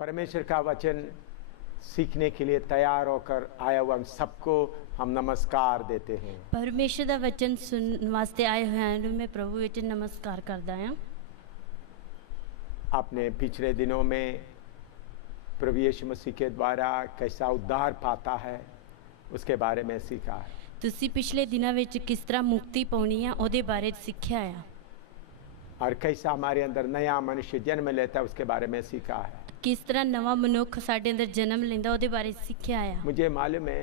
परमेश्वर का वचन सीखने के लिए तैयार होकर आया हुआ हम सबको हम नमस्कार देते हैं। परमेश्वर ਦਾ वचन सुनने वास्ते आए हैं मैं प्रभु विच नमस्कार करदा हां। आपने पिछले दिनों में प्रभु यीशु मसीह के द्वारा कैसा उद्धार पाता है उसके बारे में सीखा है। ਤੁਸੀਂ ਪਿਛਲੇ ਦਿਨਾਂ ਵਿੱਚ ਕਿਸ ਤਰ੍ਹਾਂ ਮੁਕਤੀ ਪਾਉਣੀ ਆ ਉਹਦੇ ਬਾਰੇ ਸਿੱਖਿਆ ਆ। और कैसा हमारे अंदर नया मनुष्य जन्म लेता है उसके बारे में सीखा है। किस तरह नवा मनुख ਸਾਡੇ ਅੰਦਰ ਜਨਮ ਲੈਂਦਾ ਉਹਦੇ ਬਾਰੇ ਸਿੱਖਿਆ ਆ। मुझे मालूम है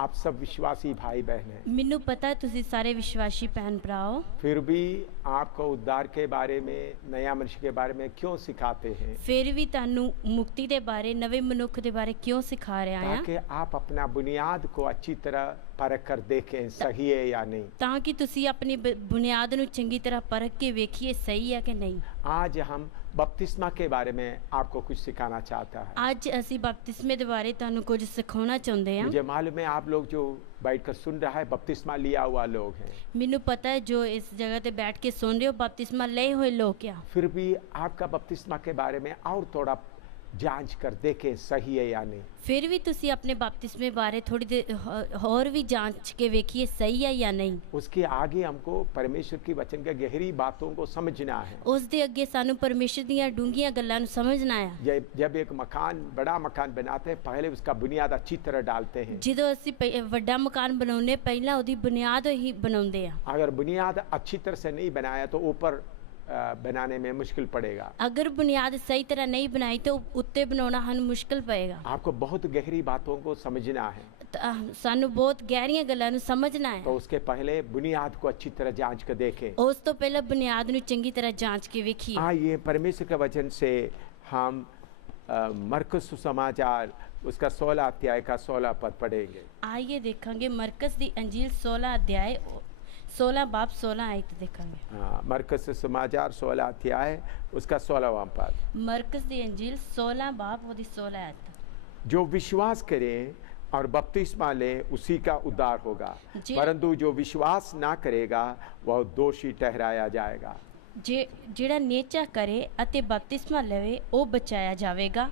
आप सब विश्वासी भाई बहन हैं। ਮੈਨੂੰ ਪਤਾ ਹੈ ਤੁਸੀਂ ਸਾਰੇ ਵਿਸ਼ਵਾਸੀ ਭੈਣ ਭਰਾ ਹੋ। फिर भी आपको उद्धार के बारे में नया मनुष्य के बारे में क्यों सिखाते हैं? ਫਿਰ ਵੀ ਤੁਹਾਨੂੰ ਮੁਕਤੀ ਦੇ ਬਾਰੇ ਨਵੇਂ ਮਨੁੱਖ ਦੇ ਬਾਰੇ ਕਿਉਂ ਸਿਖਾ ਰਿਹਾ ਆ? ताकि आप अपना बुनियाद को अच्छी तरह परख कर देखें सही है या नहीं। ਤਾਂ ਕਿ ਤੁਸੀਂ ਆਪਣੀ ਬੁਨਿਆਦ ਨੂੰ ਚੰਗੀ ਤਰ੍ਹਾਂ ਪਰਖ ਕੇ ਵੇਖੀਏ ਸਹੀ ਹੈ ਕਿ ਨਹੀਂ। आज हम बपतिस्मा के बारे में आपको कुछ सिखाना चाहता है। ਅੱਜ ਅਸੀਂ ਬਪਤਿਸਮੇ ਦੇ ਬਾਰੇ ਤੁਹਾਨੂੰ ਕੁਝ ਸਿਖਾਉਣਾ ਚਾਹੁੰਦੇ ਹਾਂ। मुझे मालूम है आप लोग जो बैठकर सुन रहा है बपतिस्मा लिया हुआ लोग हैं। ਮੈਨੂੰ ਪਤਾ ਹੈ ਜੋ ਇਸ ਜਗ੍ਹਾ ਤੇ ਬੈਠ ਕੇ ਸੁਣ ਰਹੇ ਹੋ ਬਪਤਿਸਮਾ ਲਏ ਹੋਏ ਲੋਕ ਆ। फिर भी आपका बपतिस्मा के बारे में और थोड़ा जांच कर देखें सही है या नहीं। ਫਿਰ ਵੀ ਤੁਸੀਂ ਆਪਣੇ ਬਪਤਿਸਮੇ ਬਾਰੇ ਥੋੜੀ ਦੇਰ ਹੋਰ ਵੀ ਜਾਂਚ ਕੇ ਵੇਖੀਏ ਸਹੀ ਹੈ ਜਾਂ ਨਹੀਂ। उसके आगे हमको परमेश्वर की वचन के गहरी बातों को समझना है। ਉਸ ਦੇ ਅੱਗੇ ਸਾਨੂੰ ਪਰਮੇਸ਼ਰ ਦੀਆਂ ਡੂੰਘੀਆਂ ਗੱਲਾਂ ਨੂੰ ਸਮਝਣਾ ਆ। जब एक मकान बड़ा मकान बनाते हैं पहले उसका बुनियाद अच्छी तरह डालते हैं। ਜਦੋਂ ਅਸੀਂ ਵੱਡਾ ਮਕਾਨ ਬਣਾਉਨੇ ਪਹਿਲਾਂ ਉਹਦੀ ਬੁਨਿਆਦ ਹੀ ਬਣਾਉਂਦੇ ਆ। अगर बुनियाद अच्छी तरह से नहीं बनाया तो ऊपर बनाने में मुश्किल पड़ेगा। अगर बुनियाद सही तरह नहीं बनाई तो उत्ते बनाना हमें मुश्किल पड़ेगा। आपको बहुत गहरी बातों को समझना है। सानू बहुत गहरियां गल्लां नू समझना है। तो उसके पहले बुनियाद को अच्छी तरह जांच कर देखें। उस तो पहले बुनियाद नू चंगी तरह जांच के देखिए। ये परमेश्वर के वचन से हम मरकुस सुसमाचार उसका 16 अध्याय का 16 पद पढ़ेंगे। आइए देखेंगे मरकुस दी अंजील 16 अध्याय 16 बाब 16 आयत देखेंगे। हाँ, मरकुस सुसमाचार 16 अध्याय उसका 16वां पद। मरकुस दी अंजील 16 बाब वो दी 16 आयत। जो विश्वास करें और बपतिस्मा ले उसी का उद्धार होगा, परंतु जो विश्वास ना करेगा वह दोषी ठहराया जाएगा। ਜਿਹੜਾ ਨੇਚਾ ਕਰੇ ਅਤੇ ਬਪਤਿਸਮਾ ਲਵੇ ਉਹ ਬਚਾਇਆ ਜਾਵੇਗਾ,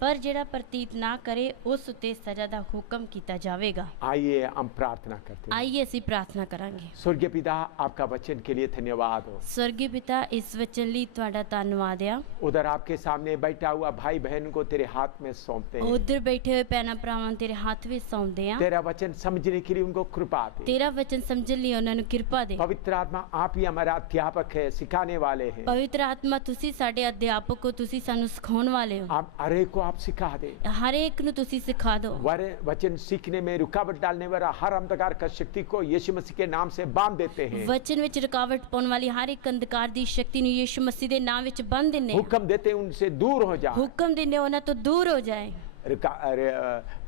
पर जेड़ा प्रतीत ना करे उस उते सजा दा हुक्म किया जाएगा। आइए हम प्रार्थना करते हैं। आइए ਅਸੀਂ प्रार्थना करांगे। स्वर्गीय पिता आपका वचन के लिए धन्यवाद हो। स्वर्गीय पिता इस वचन ਲਈ ਤੁਹਾਡਾ ਧੰਨਵਾਦ ਆ। उधर आपके सामने बैठा हुआ भाई बहन को तेरे हाथ में सौंपते हैं। उधर बैठे हुए भैन भरावां तेरे हाथ ਵਿੱਚ सौंपਦੇ ਆ। तेरा वचन समझने के लिए उनको कृपा दे। तेरा वचन समझने ਲਈ ਉਹਨਾਂ ਨੂੰ ਕਿਰਪਾ ਦੇ। पवित्र आत्मा आप ही हमारा अध्यापक है, सिखाने वाले हैं। पवित्र आत्मा ਤੁਸੀਂ ਸਾਡੇ ਅਧਿਆਪਕ ਹੋ, ਤੁਸੀਂ ਸਾਨੂੰ ਸਿਖਾਉਣ ਵਾਲੇ ਹੋ। आप हर एक को आप सिखा दे। हर एक ਨੂੰ ਤੁਸੀਂ ਸਿਖਾ ਦਿਓ। वचन सीखने में रुकावट डालने वाला हर अंधकार का शक्ति को यीशु मसीह के नाम से बांध देते हैं। वचन ਵਿੱਚ रुकावट पाने वाली हर एक अंधकार ਦੀ ਸ਼ਕਤੀ ਨੂੰ ਯीशु मसीह ਦੇ ਨਾਮ ਵਿੱਚ ਬੰਨ ਦਿੰਨੇ। हुक्म देते उनसे दूर हो जाए। हुक्म देने ਉਹਨਾਂ ਤੋਂ दूर हो जाए।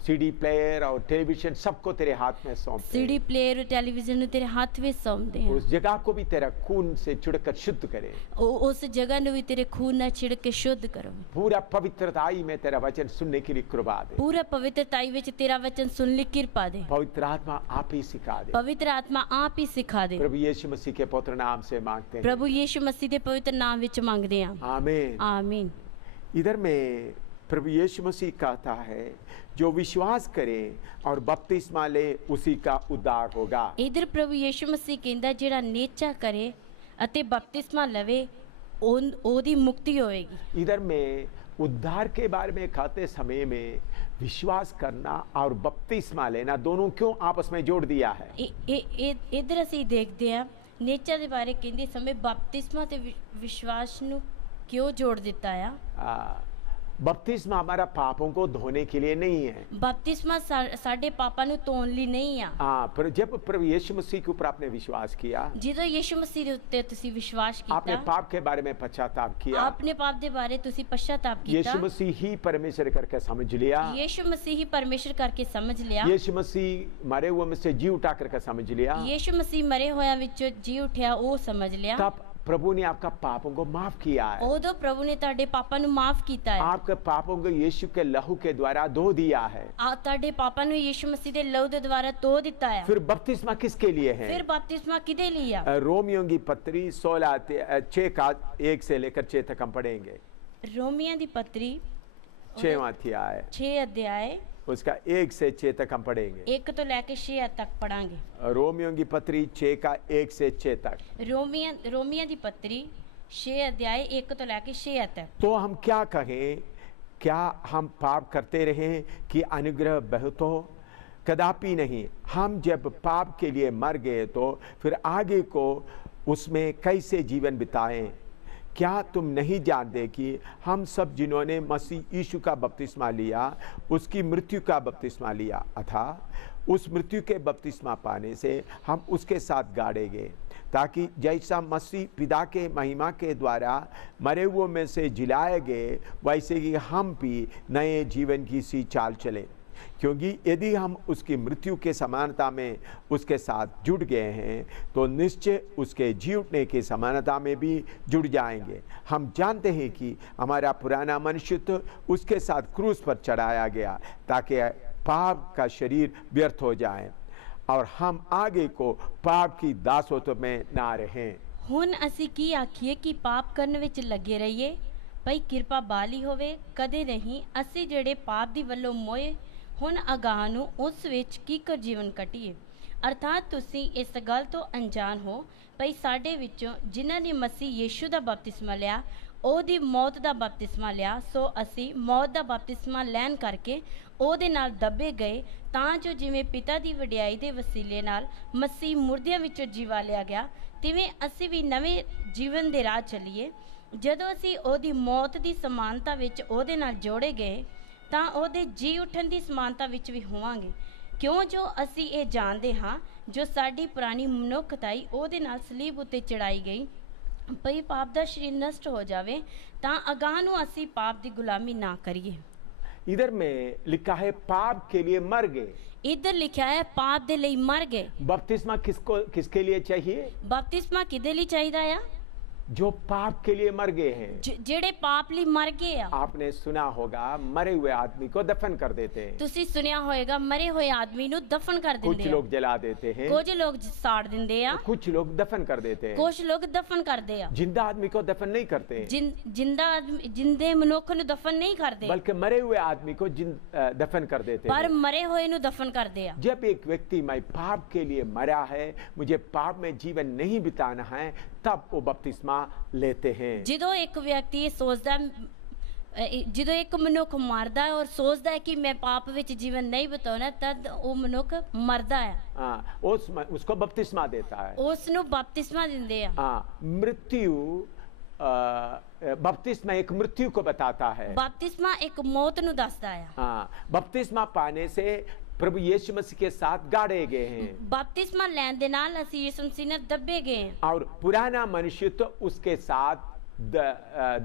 सीडी प्लेयर और टेलीविजन सबको तेरे हाथ में सौंप। सीडी प्लेयर और टेलीविजन तेरे हाथ में सौंप दे। उस जगह को भी तेरा खून से छिड़कर शुद्ध करे। उस जगह ने भी तेरे खून ना छिड़क के शुद्ध करो। पूरा पवित्रताई में तेरा वचन सुनने के लिए कृपा दे। पूरा पवित्रताई में तेरा वचन सुनने की कृपा दे। पवित्र आत्मा आप ही सिखा दे। पवित्र आत्मा आप ही सिखा दे। प्रभु यीशु मसीह के पवित्र नाम से मांगते हैं। प्रभु यीशु मसीह के पवित्र नाम विच मांगते हैं। आमीन आमीन। इधर में प्रभु यीशु मसीह कहता है जो विश्वास करे और बपतिस्मा ले उसी का उद्धार होगा। इधर प्रभु यीशु मसीह कहता जेड़ा नेचा करे अते बपतिस्मा लवे ओदी मुक्ति होएगी। इधर में उद्धार के बारे में कहते समय में विश्वास करना और बपतिस्मा लेना दोनों क्यों आपस में जोड़ दिया है? इधर असी देखते हैं नेचा के बारे कहते समय बपतिस्मा ते विश्वास नु क्यों जोड़ दिता है? बपतिस्मा हमारा पापों को धोने के लिए नहीं है। बपतिस्मा साडे पापां नु धोने लिए नहीं है। पर जब प्रभु यीशु मसीह के ऊपर आपने विश्वास किया, जिदो यीशु मसीह दे उत्ते तुसी विश्वास कीता, आपने पाप के बारे में पश्चाताप किया, आपने पाप दे बारे तुसी पश्चाताप कीता, यीशु मसीह ही परमेश्वर करके समझ लिया, यीशु मसीह ही परमेश्वर करके समझ लिया, यीशु मसीह मरे हुए में से जी उठा करके समझ लिया, यीशु मसीह मरे होया विचों जी उठया वो समझ लिया, तब प्रभु ने आपका पापों को माफ किया है। ओदो प्रभु ने ताड़े पापा नु माफ कीता है। आपके पापों को यीशु के लहू के द्वारा धो दिया है। ताड़े पापा नु यीशु मसीह दे लहू दे द्वारा धो दिता है। फिर बपतिस्मा किसके लिए है? फिर बपतिस्मा किदे लिया? रोमियों की पत्री 16 6 का 1 से लेकर 6 तक हम पढ़ेंगे। रोमियों की पत्री 6वां अध्याय 6 अध्याय उसका 1 से 6 तक हम पढ़ेंगे। 1 ਤੋਂ ਲੈ ਕੇ 6 ਤੱਕ ਪੜਾਂਗੇ। रोमियों की पत्री 6 का 1 से 6 तक। रोमिया ਦੀ पत्री 6 अध्याय 1 ਤੋਂ ਲੈ ਕੇ 6 तक। तो हम क्या कहें, क्या हम पाप करते रहें कि अनुग्रह बहुत हो? कदापि नहीं। हम जब पाप के लिए मर गए तो फिर आगे को उसमें कैसे जीवन बिताएं? क्या तुम नहीं जानते कि हम सब जिन्होंने मसीह यीशु का बपतिस्मा लिया उसकी मृत्यु का बपतिस्मा लिया, अर्थात उस मृत्यु के बपतिस्मा पाने से हम उसके साथ गाड़े गए, ताकि जैसा मसीह पिता के महिमा के द्वारा मरे हुओं में से जिलाए गए वैसे ही हम भी नए जीवन की सी चाल चलें। क्योंकि यदि हम उसकी मृत्यु के समानता में उसके साथ जुड़ गए हैं तो निश्चय उसके जी उठने की समानता में भी जुड़ जाएंगे। हम जानते हैं कि हमारा पुराना मनुष्य उसके साथ क्रूस पर चढ़ाया गया ताकि पाप का शरीर व्यर्थ हो जाए और हम आगे को पाप की दासत्व में ना रहें। ਹੁਣ ਅਸੀਂ ਕੀ ਆਖੀਏ ਕਿ ਪਾਪ ਕਰਨ ਵਿੱਚ ਲੱਗੇ ਰਹੀਏ? ਭਈ ਕਿਰਪਾ ਬਾਲੀ ਹੋਵੇ, ਕਦੇ ਨਹੀਂ। ਅਸੀਂ ਜਿਹੜੇ ਪਾਪ ਦੀ ਵੱਲੋਂ ਮੋਏ ਹੁਣ ਅਗਾਂਹ ਨੂੰ ਉਸ ਵਿੱਚ ਕੀਕਰ ਜੀਵਨ ਕੱਟੀਏ। ਅਰਥਾਤ ਤੁਸੀਂ ਇਸ ਗੱਲ ਤੋਂ ਅਣਜਾਣ ਹੋ ਭਈ ਸਾਡੇ ਵਿੱਚੋਂ ਜਿਨ੍ਹਾਂ ਨੇ ਮਸੀਹ ਯੀਸ਼ੂ ਦਾ ਬਪਤਿਸਮਾ ਲਿਆ ਉਹਦੀ ਮੌਤ ਦਾ ਬਪਤਿਸਮਾ ਲਿਆ, ਸੋ ਅਸੀਂ ਮੌਤ ਦਾ ਬਪਤਿਸਮਾ ਲੈਣ ਕਰਕੇ ਉਹਦੇ ਨਾਲ ਦੱਬੇ ਗਏ, ਤਾਂ ਜੋ ਜਿਵੇਂ ਪਿਤਾ ਦੀ ਵਡਿਆਈ ਦੇ ਵਸੀਲੇ ਨਾਲ ਮਸੀਹ ਮੁਰਦਿਆਂ ਵਿੱਚੋਂ ਜੀਵਾ ਲਿਆ ਗਿਆ, ਤਿਵੇਂ ਅਸੀਂ ਵੀ ਨਵੇਂ ਜੀਵਨ ਦੇ ਰਾਹ ਚੱਲੀਏ। ਜਦੋਂ ਅਸੀਂ ਉਹਦੀ ਮੌਤ ਦੀ ਸਮਾਨਤਾ ਵਿੱਚ ਉਹਦੇ ਨਾਲ ਜੋੜੇ ਗਏ ਤਾਂ ਉਹਦੇ ਜੀ ਉੱਠਣ ਦੀ ਸਮਾਨਤਾ ਵਿੱਚ ਵੀ ਹੋਵਾਂਗੇ। ਕਿਉਂ ਜੋ ਅਸੀਂ ਇਹ ਜਾਣਦੇ ਹਾਂ ਜੋ ਸਾਡੀ ਪੁਰਾਣੀ ਮਨੁੱਖਤਾਈ ਉਹਦੇ ਨਾਲ ਸਲੀਬ ਉੱਤੇ ਚੜਾਈ ਗਈ ਭਈ ਪਾਪ ਦਾ ਸਰੀਰ ਨਸ਼ਟ ਹੋ ਜਾਵੇ ਤਾਂ ਅਗਾਂਹ ਨੂੰ ਅਸੀਂ ਪਾਪ ਦੀ ਗੁਲਾਮੀ ਨਾ ਕਰੀਏ। इधर में लिखा है पाप के लिए मर गए। इधर लिखा है पाप दे ਲਈ मर गए। बपतिस्मा किसके लिए चाहिए? बपतिस्मा किदे ਲਈ ਚਾਹੀਦਾ ਆ? जो पाप के लिए मर गए हैं, ਜਿਹੜੇ ਪਾਪ ਲਈ ਮਰ ਗਏ ਆ। आपने सुना होगा मरे हुए आदमी को दफन कर देते हैं। ਤੁਸੀਂ ਸੁਣਿਆ ਹੋਵੇਗਾ ਮਰੇ ਹੋਏ ਆਦਮੀ ਨੂੰ ਦਫਨ ਕਰ ਦਿੰਦੇ ਆ। कुछ लोग जला देते हैं, ਕੁਝ ਲੋਕ ਸਾੜ ਦਿੰਦੇ ਆ, कुछ लोग दफन कर देते हैं, ਕੁਝ ਲੋਕ ਦਫਨ ਕਰਦੇ ਆ। जिंदा आदमी को दफन नहीं करते, ਜਿੰਦੇ ਮਨੁੱਖ ਨੂੰ ਦਫਨ ਨਹੀਂ ਕਰਦੇ, बल्कि मरे हुए आदमी को दफन कर देते ਪਰ हैं। ਮਰੇ ਹੋਏ ਨੂੰ ਦਫਨ ਕਰਦੇ ਆ। जब एक व्यक्ति मैं पाप के लिए मरा है, मुझे पाप में जीवन नहीं बिताना है, तब वो बपतिस्मा लेते हैं। ਜਦੋਂ ਇੱਕ ਵਿਅਕਤੀ ਇਹ ਸੋਚਦਾ ਜਦੋਂ ਇੱਕ ਮਨੁੱਖ ਮਰਦਾ ਹੈ ਔਰ ਸੋਚਦਾ ਹੈ ਕਿ ਮੈਂ ਪਾਪ ਵਿੱਚ ਜੀਵਨ ਨਹੀਂ ਬਿਤਾਉਣਾ, ਤਦ ਉਹ ਮਨੁੱਖ ਮਰਦਾ ਹੈ। उसको बपतिस्मा देता है। ਉਸ ਨੂੰ ਬਪਤਿਸਮਾ ਦਿੰਦੇ ਆ। मृत्यु बपतिस्मा एक मृत्यु को बताता है। बपतिस्मा एक मौत ਨੂੰ ਦੱਸਦਾ ਆ। बपतिस्मा पाने से प्रभु यीशु मसीह के साथ गाड़े गए हैं। बपतिस्मा ਲੈਣ ਦੇ ਨਾਲ ਅਸੀਂ ਯਿਸੂ ਮਸੀਹ ਨਾਲ ਦੱਬੇ ਗਏ। और पुराना मनुष्य तो उसके साथ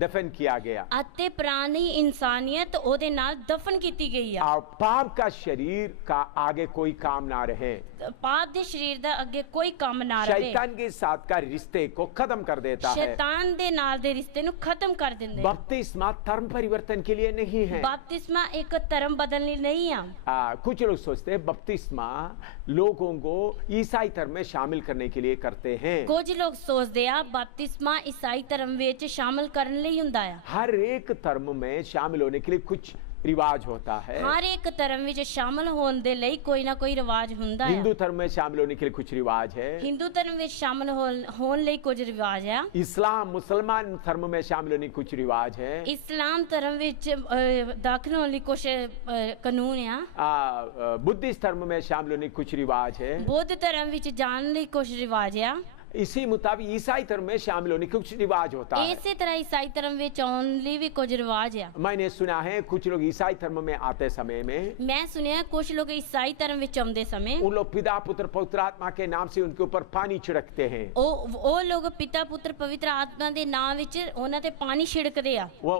दफन किया गया। ਅਤੇ ਪੁਰਾਣੀ ਇਨਸਾਨੀਅਤ ਉਹਦੇ ਨਾਲ ਦਫਨ ਕੀਤੀ ਗਈ ਆ। और पाप का शरीर का आगे कोई काम ना रहे। पाप ਦੇ शरीर ਦਾ ਅੱਗੇ ਕੋਈ ਕੰਮ ਨਾ ਰਹੇ। शैतान के साथ का रिश्ते को खत्म कर देता है। शैतान ਦੇ ਨਾਲ ਦੇ ਰਿਸ਼ਤੇ ਨੂੰ ਖਤਮ ਕਰ ਦਿੰਦੇ। बपतिस्मा धर्म परिवर्तन के लिए नहीं है। बपतिस्मा एक धर्म बदलने ਲਈ नहीं आ। कुछ लोग सोचते हैं बपतिस्मा लोगों को ईसाई धर्म में शामिल करने के लिए करते हैं। ਕੁਝ ਲੋਕ ਸੋਚਦੇ ਆ ਬਪਤਿਸਮਾ ਈਸਾਈ ਧਰਮ ਵਿੱਚ शामिल करने ਲਈ ਹੁੰਦਾ ਆ। हर एक धर्म में शामिल होने के लिए कुछ रिवाज होता है। हर एक धर्म ਵਿੱਚ शामिल होने ਦੇ ਲਈ ਕੋਈ ਨਾ ਕੋਈ ਰਿਵਾਜ ਹੁੰਦਾ ਹੈ। हिंदू धर्म में शामिल होने के लिए कुछ रिवाज है। हिंदू धर्म ਵਿੱਚ शामिल ਹੋਣ ਲਈ ਕੁਝ ਰਿਵਾਜ ਆ। इस्लाम मुसलमान धर्म में शामिल होने के कुछ रिवाज है। इस्लाम धर्म ਵਿੱਚ ਦਾਖਲ ਹੋਣ ਲਈ ਕੁਝ ਕਾਨੂੰਨ ਆ। बुद्धिस्ट धर्म में शामिल होने के कुछ रिवाज है। ਬੁੱਧ ਧਰਮ ਵਿੱਚ ਜਾਣ ਲਈ ਕੁਝ ਰਿਵਾਜ ਆ। इसी मुताबिक ईसाई धर्म में शामिल होने के कुछ रिवाज होता है। ਇਸੇ ਤਰ੍ਹਾਂ ਈਸਾਈ ਧਰਮ ਵਿੱਚ ਆਉਣ ਲਈ ਵੀ ਕੁਝ ਰਿਵਾਜ ਆ। मैंने सुना है कुछ लोग ईसाई धर्म में आते समय में, ਮੈਂ ਸੁਣਿਆ ਕੁਝ ਲੋਕ ਈਸਾਈ ਧਰਮ ਵਿੱਚ ਆਉਂਦੇ ਸਮੇਂ उन लोग पिता पुत्र पवित्र आत्मा के नाम से उनके ऊपर पानी छिड़कते हैं। ਉਹ ਲੋਕ ਪਿਤਾ ਪੁੱਤਰ ਪਵਿੱਤਰ ਆਤਮਾ ਦੇ ਨਾਮ ਵਿੱਚ ਉਹਨਾਂ ਤੇ ਪਾਣੀ ਛਿੜਕਦੇ ਆ। वो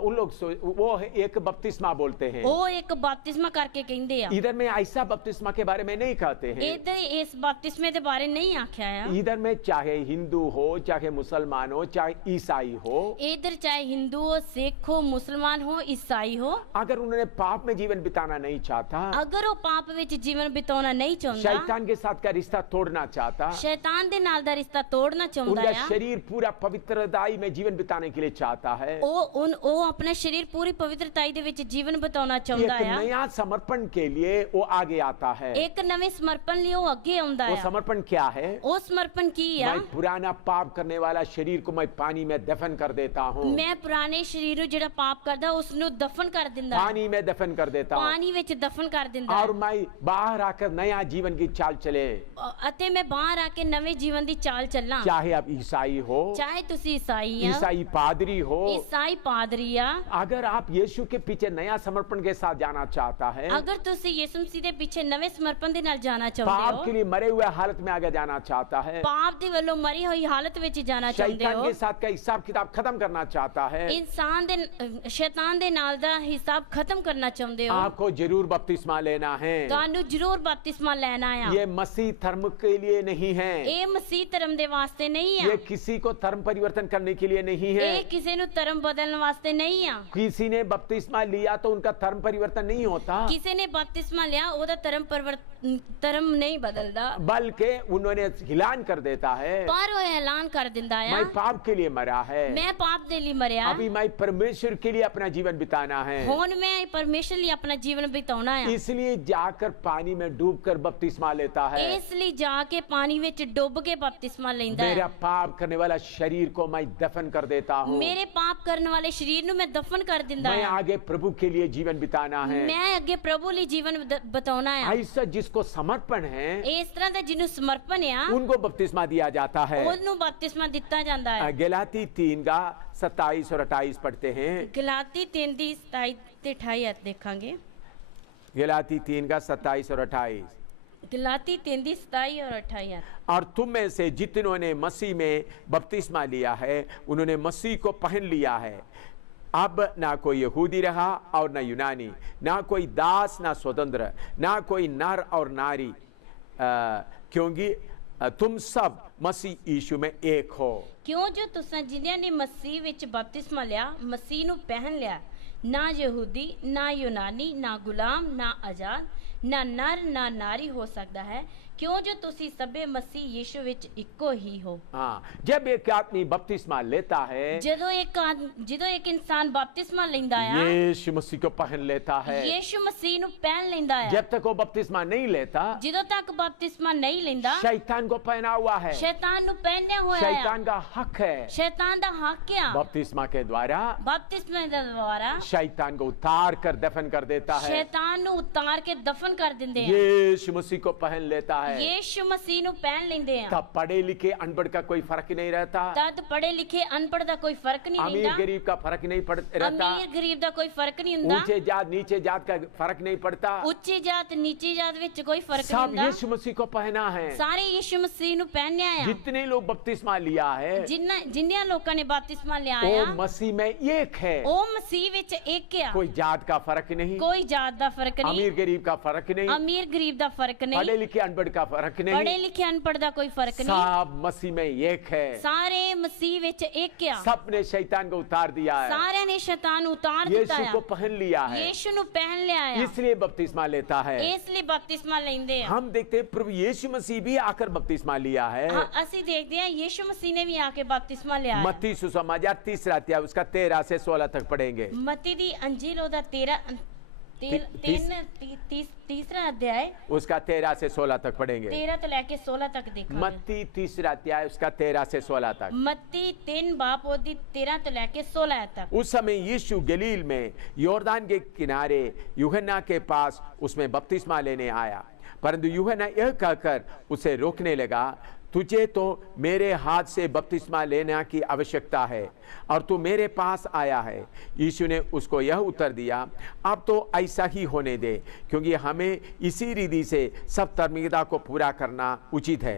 एक बपतिस्मा बोलते हैं। ਉਹ ਇੱਕ ਬਪਤਿਸਮਾ ਕਰਕੇ ਕਹਿੰਦੇ ਆ। इधर में ऐसा बपतिस्मा के बारे में नहीं कहते हैं। ਇਧਰ ਇਸ ਬਪਤਿਸਮੇ ਦੇ ਬਾਰੇ ਨਹੀਂ ਆਖਿਆ ਆ। इधर में चाहे हिंदू हो, चाहे मुसलमान हो, चाहे ईसाई हो, इधर चाहे हिंदू हो, सिख हो, मुसलमान हो, ईसाई हो, अगर उन्होंने पाप में जीवन बिताना नहीं चाहता, अगर वो पाप विच जीवन बिताना नहीं चाहता, शैतान के साथ का रिश्ता तोड़ना चाहता, शैतान दे नाल दा रिश्ता तोड़ना चाहता उनका है, शरीर पूरा पवित्रताई में जीवन बिताने के लिए चाहता है, ओ अपना शरीर पूरी पवित्रताई दे विच जीवन बिताना चाहता एक है, नया समर्पण के लिए वो आगे आता है। एक नवे समर्पण लिए वो आगे आउंदा वो है। समर्पण क्या है? वो समर्पण की है, मैं पुराना पाप करने वाला शरीर को मैं पानी में दफन कर देता हूँ, मैं पुराने शरीर ਨੂੰ ਜਿਹੜਾ ਪਾਪ ਕਰਦਾ ਉਸ ਨੂੰ ਦਫਨ ਕਰ ਦਿੰਦਾ ਹੈ, पानी में दफन कर देता हूँ, ਪਾਣੀ ਵਿੱਚ ਦਫਨ ਕਰ ਦਿੰਦਾ और ਹੈ, मैं बाहर आकर नया जीवन की चाल चले। ਅਤੇ ਮੈਂ ਬਾਹਰ ਆ ਕੇ ਨਵੇਂ ਜੀਵਨ ਦੀ ਚਾਲ ਚੱਲਾਂ। चाहे आप ईसाई हो, ਚਾਹੇ ਤੁਸੀਂ ਈਸਾਈ ਆ, ईसाई पादरी हो, ईसाई पादरी आ, अगर आप यीशु के पीछे नया समर्पण के साथ जाना चाहता है, अगर ਤੁਸੀਂ ਯਿਸੂ ਮਸੀਹ ਦੇ ਪਿੱਛੇ ਨਵੇਂ ਸਮਰਪਣ ਦੇ ਨਾਲ ਜਾਣਾ ਚਾਹੁੰਦੇ पाप ਹੋ, के लिए मरे हुए हालत में आगे जाना चाहता है, ਪਾਪ ਦੇ ਵੱਲੋਂ ਮਰੀ ਹੋਈ ਹਾਲਤ ਵਿੱਚ ਜਾਣਾ ਚਾਹੁੰਦੇ शैतान ਹੋ, के साथ का हिसाब किताब खत्म करना चाहता है, ਇਨਸਾਨ ਦੇ ਸ਼ੈਤਾਨ ਦੇ ਨਾਲ ਦਾ ਹਿਸਾਬ ਖਤਮ ਕਰਨਾ ਚਾਹੁੰਦੇ ਹੋ, आपको जरूर बपतिस्मा लेना है। ਤੁਹਾਨੂੰ ਜ਼ਰੂਰ ਬਪਤਿਸਮਾ ਲੈਣਾ ਆ। ये मसीह धर्म के लिए नहीं है, ਇਹ ਮਸੀਹ ਧਰਮ ਦੇ ਵਾਸਤੇ ਨਹੀਂ ਆ, ये किसी को धर्म परिवर्तन करने के लिए नहीं है। ਇਹ ਕਿਸੇ ਨੂੰ ਧਰਮ ਬਦਲਣ ਵਾਸਤੇ ਨਹੀਂ ਆ। किसी ने बपतिस्मा लिया तो उनका धर्म परिवर्तन नहीं होता, ਕਿਸੇ ਨੇ ਬਪਤਿਸਮਾ ਲਿਆ ਉਹਦਾ ਧਰਮ ਨਹੀਂ ਬਦਲਦਾ, बल्कि उन्होंने ऐलान कर देता है, ਪਰ ਉਹ ਐਲਾਨ ਕਰ ਦਿੰਦਾ ਆ मैं पाप के लिए मरा है, ਮੈਂ ਪਾਪ ਦੇ ਲਈ ਮਰਿਆ, अभी मैं परमेश्वर के लिए अपना जीवन बिताना है। ਹੁਣ ਮੈਂ ਪਰਮੇਸ਼ਰ ਲਈ ਆਪਣਾ ਜੀਵਨ ਬਿਤਾਉਣਾ ਆ। इसलिए जाकर पानी में डूबकर बपतिस्मा लेता है। ਇਸ ਲਈ ਜਾ ਕੇ ਪਾਣੀ ਵਿੱਚ ਡੁੱਬ ਕੇ ਬਪਤਿਸਮਾ ਲੈਂਦਾ मेरा ਹੈ। पाप करने वाला शरीर को मैं दफन कर देता हूँ, ਮੇਰੇ ਪਾਪ ਕਰਨ ਵਾਲੇ ਸਰੀਰ ਨੂੰ ਮੈਂ ਦਫਨ ਕਰ ਦਿੰਦਾ मैं ਹਾਂ। आगे प्रभु के लिए जीवन बिताना है। ਮੈਂ ਅੱਗੇ ਪ੍ਰਭੂ ਲਈ ਜੀਵਨ ਬਿਤਾਉਣਾ ਆ। ऐसा जिसको समर्पण है ਇਸ ਤਰ੍ਹਾਂ ਦਾ ਜਿਹਨੂੰ ਸਮਰਪਣ ਆ उनको बपतिस्मा दिया जाता है। ਉਹਨੂੰ ਬਪਤਿਸਮਾ ਦਿੱਤਾ ਜਾਂਦਾ ਹੈ। गलाती 3 का 27 और 28 पढ़ते हैं। ਗਲਾਤੀ 3 ਦੀ 27 ਤੇ 28 ਆਇਤ ਦੇਖਾਂਗੇ। गलाती 3 का 27 और 28। गलाती 3 ਦੀ 27 और 28 आयत। और तुम में से जितनों ने मसीह में बपतिस्मा लिया है उन्होंने मसीह को पहन लिया है। अब ना कोई यहूदी रहा और ना यूनानी, ना कोई दास ना स्वतंत्र, ना कोई नर और नारी, क्योंकि तुम सब मसीह यीशु में एक हो। क्यों जो तुसां जिन्हां ने मसीह विच बपतिस्मा लिया मसीह ਨੂੰ ਪਹਿਨ ਲਿਆ, ना यहूदी ना यूनानी ना गुलाम ना आजाद ना नर ना नारी हो सकता है, क्यों जो तुसी सबे मसीह यीशु विच इक्को ही हो। हाँ, जब एक आदमी बपतिस्मा लेता है, ਜਦੋਂ ਇੱਕ ਇਨਸਾਨ ਬਪਤਿਸਮਾ ਲੈਂਦਾ ਆ, यीशु मसीह को पहन लेता है। ਯੀਸ਼ੂ ਮਸੀਹ ਨੂੰ ਪਹਿਨ ਲੈਂਦਾ ਆ। जब तक वो बपतिस्मा नहीं लेता, ਜਦੋਂ ਤੱਕ ਬਪਤਿਸਮਾ ਨਹੀਂ ਲੈਂਦਾ शैतान को पहना हुआ है। ਸ਼ੈਤਾਨ ਨੂੰ ਪਹਿਨਿਆ ਹੋਇਆ ਆ। शैतान का हक है। ਸ਼ੈਤਾਨ ਦਾ ਹੱਕ ਆ। बपतिस्मा के द्वारा बपतिस्मे ਦੇ ਦੁਆਰਾ शैतान को उतार कर दफन कर देता है। ਸ਼ੈਤਾਨ ਨੂੰ ਉਤਾਰ ਕੇ ਦਫਨ ਕਰ ਦਿੰਦੇ ਆ। यीशु मसीह को पहन लेता है। ਯੀਸ਼ੂ ਮਸੀਹ ਨੂੰ ਪਹਿਨ ਲੈਂਦੇ ਆ। तब पढ़े लिखे अनपढ़ का कोई फर्क नहीं रहता, ਤਦ ਪੜ੍ਹੇ ਲਿਖੇ ਅਨਪੜ੍ਹ ਦਾ ਕੋਈ ਫਰਕ ਨਹੀਂ अमीर ਰਹਿੰਦਾ, गरीब का फर्क नहीं रहता, ਅਮੀਰ ਗਰੀਬ ਦਾ ਕੋਈ ਫਰਕ ਨਹੀਂ ਹੁੰਦਾ, ऊंचे जात नीचे जात का फर्क नहीं पड़ता। ਉੱਚੀ ਜਾਤ ਨੀਚੀ ਜਾਤ ਵਿੱਚ ਕੋਈ ਫਰਕ ਨਹੀਂ सब ਹੁੰਦਾ। यीशु मसीह को पहना है। ਸਾਰੇ ਯੀਸ਼ੂ ਮਸੀਹ ਨੂੰ ਪਹਿਨਿਆ ਆ। जितने लोग बपतिस्मा लिया है ਜਿੰਨਿਆਂ ਲੋਕਾਂ ਨੇ ਬਪਤਿਸਮਾ ਲਿਆ वो ਆ मसीह में एक है। ਉਹ ਮਸੀਹ ਵਿੱਚ ਇੱਕ ਆ। कोई जात का फर्क नहीं, ਕੋਈ ਜਾਤ ਦਾ ਫਰਕ ਨਹੀਂ, अमीर गरीब का फर्क नहीं, ਅਮੀਰ ਗਰੀਬ ਦਾ ਫਰਕ पढ़े ਨਹੀਂ, लिखे अनपढ़ का फर्क ਪੜ੍ਹੇ नहीं, ਲਿਖੇ ਅਨਪੜ੍ਹ ਦਾ ਕੋਈ ਫਰਕ ਨਹੀਂ, सब मसीह में एक है। ਸਾਰੇ ਮਸੀਹ ਵਿੱਚ ਇੱਕ ਆ। सब ने शैतान को उतार दिया है, ਸਾਰਿਆਂ ਨੇ ਸ਼ੈਤਾਨ ਨੂੰ ਉਤਾਰ ਦਿੱਤਾ यीशु को ਆ। पहन लिया है, ਯੀਸ਼ੂ ਨੂੰ ਪਹਿਨ ਲਿਆ ਆ। इसलिए बपतिस्मा लेता है। ਇਸ ਲਈ ਬਪਤਿਸਮਾ ਲੈਂਦੇ ਆ। हम देखते हैं प्रभु यीशु मसीह भी आकर बपतिस्मा लिया है। ਅਸੀਂ ਦੇਖਦੇ ਹਾਂ ਯੀਸ਼ੂ ਮਸੀਹ ਨੇ ਵੀ ਆ ਕੇ ਬਪਤਿਸਮਾ ਲਿਆ ਹੈ। मत्ती सुसमाचार 3 अध्याय उसका 13 से 16 तक पढ़ेंगे। ਮਤੀ ਦੀ ਅੰਜੀਲ ਉਹਦਾ 13 अध्याय उसका 13 से 16 तक पढ़ेंगे। 13 ਤੋਂ ਲੈ ਕੇ 16 ਤੱਕ ਦੇਖਾਂਗੇ। मत्ती 3 अध्याय उसका 13 से 16 तक। ਮਤੀ 3 ਬਾਪ ਉਹਦੀ 13 ਤੋਂ ਲੈ ਕੇ 16 ਤੱਕ। उस समय यीशु गलील में यॉर्दान के किनारे यूहन्ना के पास उसमें बपतिस्मा लेने आया, परंतु यूहन्ना यह कहकर उसे रोकने लगा, तुझे तो मेरे हाथ से बपतिस्मा लेने की आवश्यकता है और तू मेरे पास आया है। यीशु ने उसको यह उत्तर दिया, अब तो ऐसा ही होने दे, क्योंकि हमें इसी रीति से सब धार्मिकता को पूरा करना उचित है।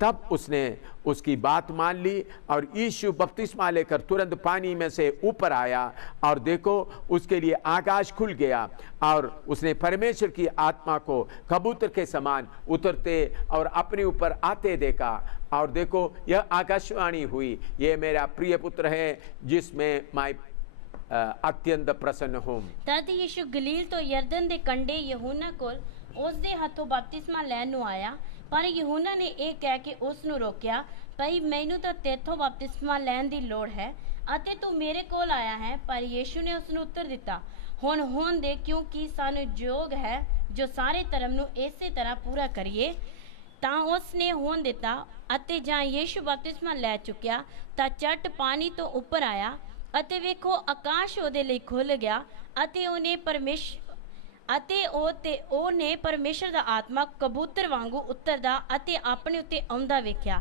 तब उसने उसकी बात मान ली और यीशु बपतिस्मा लेकर तुरंत पानी में से ऊपर आया और देखो उसके लिए आकाश खुल गया और उसने परमेश्वर की आत्मा को कबूतर के समान उतरते और अपने ऊपर आते देखा। और देखो यह आकाशवाणी हुई, ये मेरा प्रिय पुत्र है जिसमें मैं अत्यंत प्रसन्न हूँ। तद यीशु गलील तो यरदन दे कंडे यूहन्ना कोल ਉਸ ਦੇ ਹੱਥੋਂ ਬਪਤਿਸਮਾ ਲੈਣ ਨੂੰ ਆਇਆ, ਪਰ यूहन्ना ਨੇ ਇਹ ਕਹਿ ਕੇ ਉਸ ਨੂੰ ਰੋਕਿਆ, ਭਈ ਮੈਨੂੰ ਤਾਂ ਤੇਥੋਂ ਬਪਤਿਸਮਾ ਲੈਣ ਦੀ ਲੋੜ ਹੈ ਅਤੇ ਤੂੰ ਮੇਰੇ ਕੋਲ ਆਇਆ ਹੈ। ਪਰ ਯੀਸ਼ੂ ਨੇ ਉਸ ਨੂੰ ਉੱਤਰ ਦਿੱਤਾ, ਹੁਣ ਹੋਣ ਦੇ, ਕਿਉਂਕਿ ਸਾਨੂੰ ਯੋਗ ਹੈ ਜੋ ਸਾਰੇ ਧਰਮ ਨੂੰ ਇਸੇ ਤਰ੍ਹਾਂ ਪੂਰਾ ਕਰੀਏ। ਤਾਂ ਉਸ ਨੇ ਹੋਣ ਦਿੱਤਾ ਅਤੇ ਜਾਂ ਯੀਸ਼ੂ ਬਪਤਿਸਮਾ ਲੈ ਚੁੱਕਿਆ ਤਾਂ ਝੱਟ ਪਾਣੀ ਤੋਂ ਉੱਪਰ ਆਇਆ ਅਤੇ ਵੇਖੋ ਆਕਾਸ਼ ਉਹਦੇ ਲਈ ਖੁੱਲ ਗਿਆ ਅਤੇ ਉਹਨੇ ਪਰਮੇਸ਼ਰ ਦਾ ਆਤਮਾ ਕਬੂਤਰ ਵਾਂਗੂ ਉਤਰਦਾ ਅਤੇ ਆਪਣੇ ਉੱਤੇ ਆਉਂਦਾ ਵੇਖਿਆ।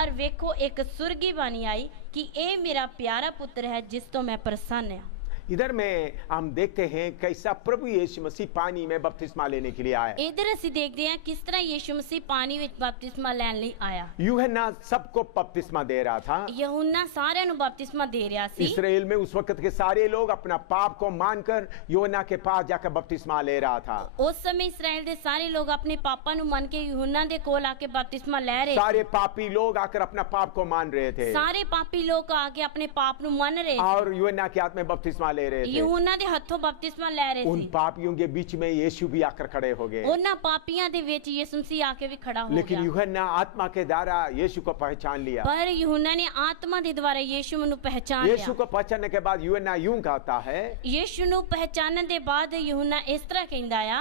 ਔਰ ਵੇਖੋ ਇੱਕ ਸੁਰਗੀ ਬਾਣੀ ਆਈ ਕਿ ਇਹ ਮੇਰਾ ਪਿਆਰਾ ਪੁੱਤਰ ਹੈ ਜਿਸ ਤੋਂ ਮੈਂ ਪ੍ਰਸੰਨ ਹਾਂ। इधर में हम देखते हैं कैसा प्रभु यीशु मसीह पानी में बपतिस्मा लेने के लिए आया। इधर ਅਸੀਂ ਦੇਖਦੇ ਹਾਂ ਕਿਸ ਤਰ੍ਹਾਂ ਯੀਸ਼ੂ ਮਸੀਹ ਪਾਣੀ ਵਿੱਚ ਬਪਤਿਸਮਾ ਲੈਣ ਲਈ ਆਇਆ। यूहन्ना सबको बपतिस्मा दे रहा था। यूहन्ना साਰਿਆਂ ਨੂੰ ਬਪਤਿਸਮਾ ਦੇ ਰਿਹਾ ਸੀ। इस्राएल में उस वक्त के सारे लोग अपना पाप को मानकर यूहन्ना के पास जाकर बपतिस्मा ले रहा था। उस समय इस्राएल ਦੇ ਸਾਰੇ ਲੋग अपने पापा ਨੂੰ ਮੰਨ ਕੇ यूहन्ना ਦੇ ਕੋਲ ਆ ਕੇ ਬਪਤਿਸਮਾ ਲੈ ਰਹੇ। सारे पापी लोग आकर अपना पाप को मान रहे थे। ਸਾਰੇ ਪਾਪੀ ਲੋਕ ਆ ਕੇ ਆਪਣੇ ਪਾਪ ਨੂੰ ਮੰਨ ਰਹੇ और यूहन्ना के हाथ में बपतिस्मा ले रहे थे। यूहन्ना ਦੇ ਹੱਥੋਂ ਬਪਤਿਸਮਾ ਲੈ ਰਹੇ उन ਸੀ। पापियों के बीच में यीशु भी आकर खड़े हो गए। ਉਹਨਾਂ ਪਾਪੀਆਂ ਦੇ ਵਿੱਚ ਯਿਸੂ ਮਸੀਹ ਆ ਕੇ ਵੀ ਖੜਾ ਹੋ लेकिन ਗਿਆ। यूहन्ना आत्मा के द्वारा यीशु को पहचान लिया। पर यूहन्ना ने आत्मा ਦੇ ਦੁਆਰਾ ਯੀਸ਼ੂ ਨੂੰ ਪਹਿਚਾਨ यीशु ਲਿਆ। को पहचानने के बाद यूहन्ना यूं कहता है, ਯੀਸ਼ੂ ਨੂੰ ਪਹਿਚਾਨਣ ਦੇ ਬਾਅਦ यूहन्ना ਇਸ ਤਰ੍ਹਾਂ ਕਹਿੰਦਾ ਆ,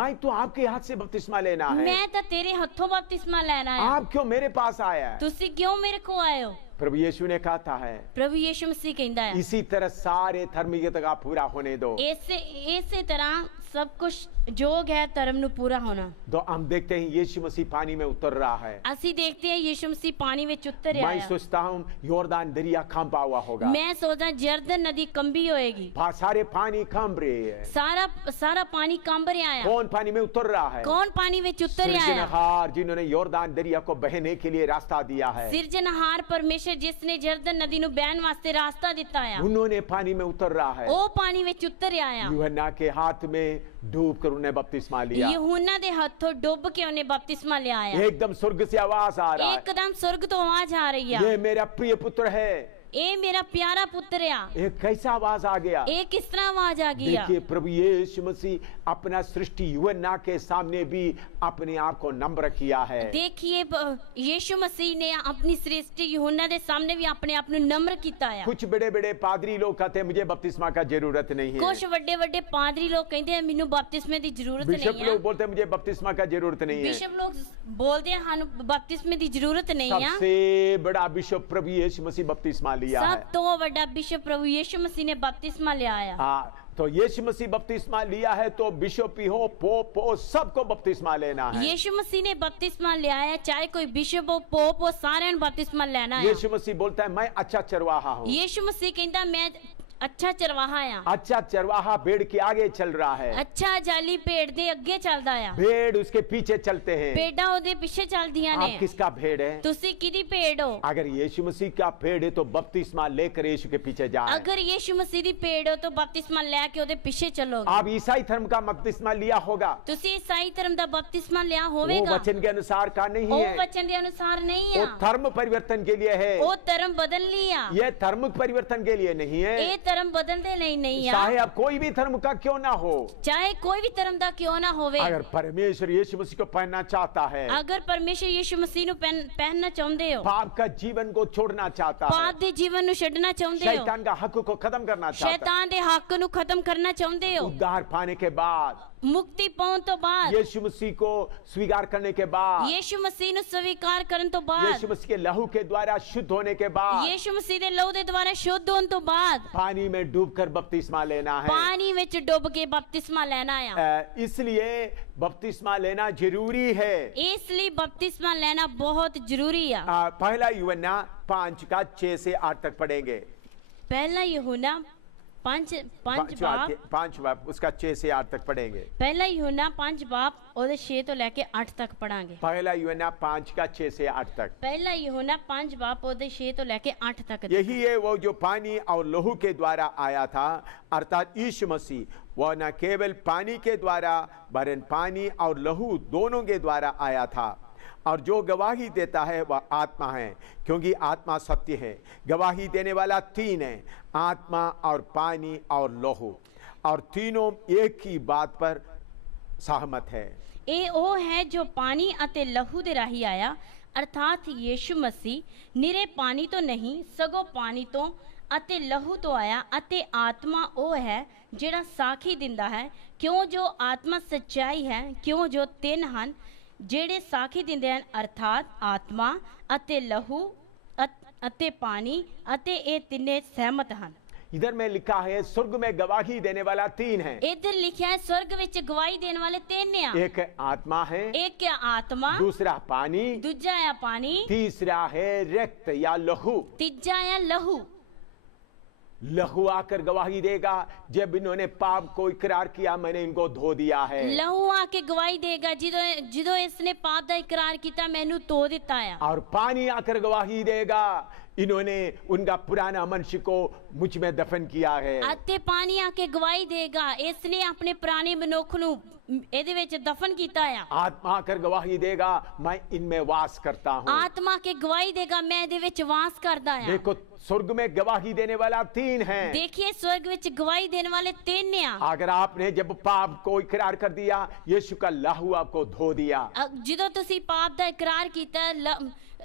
मैं तो आपके हाथ से बपतिस्मा लेना है, ਮੈਂ ਤਾਂ ਤੇਰੇ ਹੱਥੋਂ ਬਪਤਿਸਮਾ ਲੈਣਾ ਆ, आप क्यों मेरे पास आया है? ਤੁਸੀਂ ਕਿਉਂ ਮੇਰੇ ਕੋਲ ਆਏ ਹੋ? प्रभु यीशु ने कहता है, ਪ੍ਰਭੂ ਯੀਸ਼ੂ ਮਸੀਹ ਕਹਿੰਦਾ ਆ, इसी तरह सारे धर्मियत का पूरा होने दो। ਇਸੇ ਤਰ੍ਹਾਂ सब कुछ जोग है धर्म ਨੂੰ ਪੂਰਾ ਹੋਣਾ। तो हम देखते हैं यीशु मसीह पानी में उतर रहा है। ਅਸੀਂ देखते हैं यीशु मसीह पानी ਵਿੱਚ ਉਤਰ ਰਿਹਾ मैं है। सोचता हूँ यॉर्दान दरिया कंपा हुआ होगा। मैं सोचता जर्दन नदी कंबी होएगी। सारे पानी कंप रहे हैं। सारा पानी कंब रहा है। कौन पानी में उतर रहा है? कौन पानी में उतर रहा है? सृजनहार, जिन्होंने यॉर्दान दरिया को बहने के लिए रास्ता दिया है। सृजनहार परमेश्वर जिसने जर्दन नदी ਨੂੰ बहन वास्ते रास्ता ਦਿੱਤਾ है। उन्होंने पानी में उतर रहा है। ਉਹ ਪਾਣੀ ਵਿੱਚ ਉਤਰ ਰਿਹਾ ਹੈ। यूहन्ना के हाथ में डूब कर उन्हें बपतिस्मा लिया। यूहन्ना ਦੇ ਹੱਥੋਂ ਡੁੱਬ ਕੇ ਉਹਨੇ ਬਪਤਿਸਮਾ ਲਿਆ ਹੈ। एकदम स्वर्ग से आवाज आ रहा है, एकदम स्वर्ग ਤੋਂ आवाज आ रही है, ये मेरा प्रिय पुत्र है। ए मेरा प्यारा पुत्र आ। एक कैसा आवाज आ गया? एक किस तरह आवाज आ गया? देखिए प्रभु यीशु मसीह अपना सृष्टि यूहन्ना के सामने भी अपने आप को नम्र किया है। देखिए यीशु मसीह ने अपनी सृष्टि यूहन्ना के सामने भी अपने आप को नम्र किया है। कुछ बड़े बड़े पादरी लोग कहते हैं मुझे बपतिस्मा का जरूरत नहीं है। कुछ बड़े बड़े पादरी लोग कहते हैं मेनू बपतिस्मे की जरूरत नहीं है। बिशप लोग बोलते हैं मुझे बपतिस्मा का जरूरत नहीं है। बिशप लोग बोलते हैं हां बपतिस्मे की जरूरत नहीं है। सबसे बड़ा बिशप प्रभु यीशु मसीह बपतिस्मा लिया है। सब तो बड़ा बिशप प्रभु यीशु मसीह ने बपतिस्मा लिया है। तो यीशु मसीह बपतिस्मा लिया है तो बिशप ही हो, पोप हो, सबको बपतिस्मा लेना है। यीशु मसीह ने बपतिस्मा लिया है, चाहे कोई बिशप हो, पोप हो, सारे ने बपतिस्मा लेना है। यीशु मसीह बोलता है मैं अच्छा चरवाहा हूँ। यीशु मसीह कहता मैं अच्छा चरवाहा है। अच्छा चरवाहा भेड़ के आगे चल रहा है। अच्छा जाली भेड़ दे अगे चलदा है। भेड़ उसके पीछे चलते हैं। भेड़ा ओदे पीछे चलदियां ने। आप किसका भेड़ है? तुसी किदी भेड़ हो? अगर यीशु मसीह का भेड़ है तो बपतिस्मा लेकर यीशु के पीछे जाए। अगर यीशु मसीह दी भेड़ हो तो बपतिस्मा लेके ओदे पीछे चलोगे। आप ईसाई धर्म का बपतिस्मा लिया होगा। तुसी ईसाई धर्म दा बपतिस्मा लिया होवेगा। वो वचन के अनुसार का नहीं है। वो वचन के अनुसार नहीं है। वो धर्म परिवर्तन के लिए है। वो धर्म बदल लिया। ये धर्म परिवर्तन के लिए नहीं है। ये धर्म बदलते नहीं चाहे अब कोई भी धर्म का क्यों ना हो, चाहे कोई भी धर्म का क्यों ना होवे, अगर परमेश्वर यीशु मसीह को पहनना चाहता है, अगर परमेश्वर यीशु मसीह नु पहनना चाहते हो, पाप का जीवन को छोड़ना चाहता है, पाप दे जीवन नु छड्डना चाहते हो, शैतान का हक को खत्म करना चाहता है, शैतान दे हक नु खत्म करना चाहते हो, उद्धार पाने के बाद, मुक्ति पाउन तो बाद, यीशु मसीह को स्वीकार करने के बाद, यीशु मसीह नु स्वीकार करन तो बाद, यीशु मसीह के लहू के द्वारा शुद्ध होने के बाद, यीशु मसीह दे लहू दे द्वारा शुद्ध होने तो बाद, पानी में डूबकर बपतिस्मा लेना है। पानी में डूब के बपतिस्मा लेना है। इसलिए बपतिस्मा लेना जरूरी है। इसलिए बपतिस्मा लेना बहुत जरूरी है। पहला यूहन्ना 5 का 6 से 8 तक पढ़ेंगे। पहला यूहन्ना पांच बाप उसका 6 से 8 तक पढ़ेंगे। ਪਹਿਲਾ ਯੂਹੰਨਾ 5 ਬਾਪ ਉਹਦੇ 6 ਤੋਂ ਲੈ ਕੇ 8 ਤੱਕ ਪੜਾਂਗੇ। पहला यूहन्ना 5 का 6 से 8 तक। ਪਹਿਲਾ ਯੂਹੰਨਾ 5 ਬਾਪ ਉਹਦੇ 6 ਤੋਂ ਲੈ ਕੇ 8 ਤੱਕ। यही है वो जो पानी और लहू के द्वारा आया था, अर्थात यीशु मसीह वह न केवल पानी के द्वारा वरन पानी और लहू दोनों के द्वारा आया था। और जो गवाही देता है वह आत्मा है, क्योंकि आत्मा सत्य है। गवाही देने वाला 3 है, आत्मा और पानी और लहू, और तीनों एक ही बात पर सहमत है। ਇਹ ਉਹ ਹੈ ਜੋ ਪਾਣੀ ਅਤੇ ਲਹੂ ਦੇ ਰਾਹੀਂ ਆਇਆ, ਅਰਥਾਤ ਯੀਸ਼ੂ ਮਸੀਹ ਨਿਰੇ ਪਾਣੀ ਤੋਂ ਨਹੀਂ ਸਗੋਂ ਪਾਣੀ ਤੋਂ ਅਤੇ ਲਹੂ ਤੋਂ ਆਇਆ, ਅਤੇ ਆਤਮਾ ਉਹ ਹੈ ਜਿਹੜਾ ਸਾਖੀ ਦਿੰਦਾ ਹੈ। ਕਿਉਂ ਜੋ ਆਤਮਾ ਸੱਚਾਈ ਹੈ, ਕਿਉਂ ਜੋ 3 ਹਨ ਜਿਹੜੇ ਸਾਖੀ ਦਿੰਦੇ ਹਨ, ਅਰਥਾਤ ਆਤਮਾ ਅਤੇ ਲਹੂ ਅਤੇ ਪਾਣੀ, ਅਤੇ ਇਹ ਤਿੰਨੇ ਸਹਿਮਤ ਹਨ। इधर में लिखा है स्वर्ग में गवाही देने वाला 3 है। ਇੱਧਰ ਲਿਖਿਆ ਹੈ स्वर्ग ਵਿੱਚ ਗਵਾਹੀ ਦੇਣ ਵਾਲੇ 3 ਆ। एक आत्मा है, ਇੱਕ ਹੈ ਆਤਮਾ, दूसरा पानी, ਦੂਜਾ ਹੈ ਪਾਣੀ, तीसरा है रक्त या लहू। ਤੀਜਾ ਹੈ ਲਹੂ। लहू आकर गवाही देगा, जब इन्होंने पाप को इकरार किया मैंने इनको धो दिया है। ਲਹੂ ਆ ਕੇ ਗਵਾਹੀ ਦੇਗਾ ਜਦੋਂ ਇਸਨੇ ਪਾਪ ਦਾ ਇਕਰਾਰ ਕੀਤਾ, ਮੈਨੂੰ ਧੋ ਦਿੱਤਾ ਆ। और पानी आकर गवाही देगा, इन्होंने उनका पुराना मनुष्य को मुझ में दफन किया है। ਅਤੇ ਪਾਣੀ ਆ ਕੇ ਗਵਾਹੀ ਦੇਗਾ, ਇਸਨੇ ਆਪਣੇ ਪੁਰਾਣੇ ਮਨੁੱਖ ਨੂੰ ਇਹਦੇ ਵਿੱਚ ਦਫਨ ਕੀਤਾ ਆ। आत्मा आकर गवाही देगा, मैं इनमें वास करता हूँ। ਆਤਮਾ ਕੇ ਗਵਾਹੀ ਦੇਗਾ, ਮੈਂ ਇਹਦੇ ਵਿੱਚ ਵਾਸ ਕਰਦਾ ਆ। देखो स्वर्ग में गवाही देने वाला 3 है। देखिए स्वर्ग ਵਿੱਚ ਗਵਾਹੀ ਦੇਣ ਵਾਲੇ 3 ਆ। अगर आपने जब पाप को इकरार कर दिया, यीशु का लहू आपको धो दिया। ਜਦੋਂ ਤੁਸੀਂ ਪਾਪ ਦਾ ਇਕਰਾਰ ਕੀਤਾ,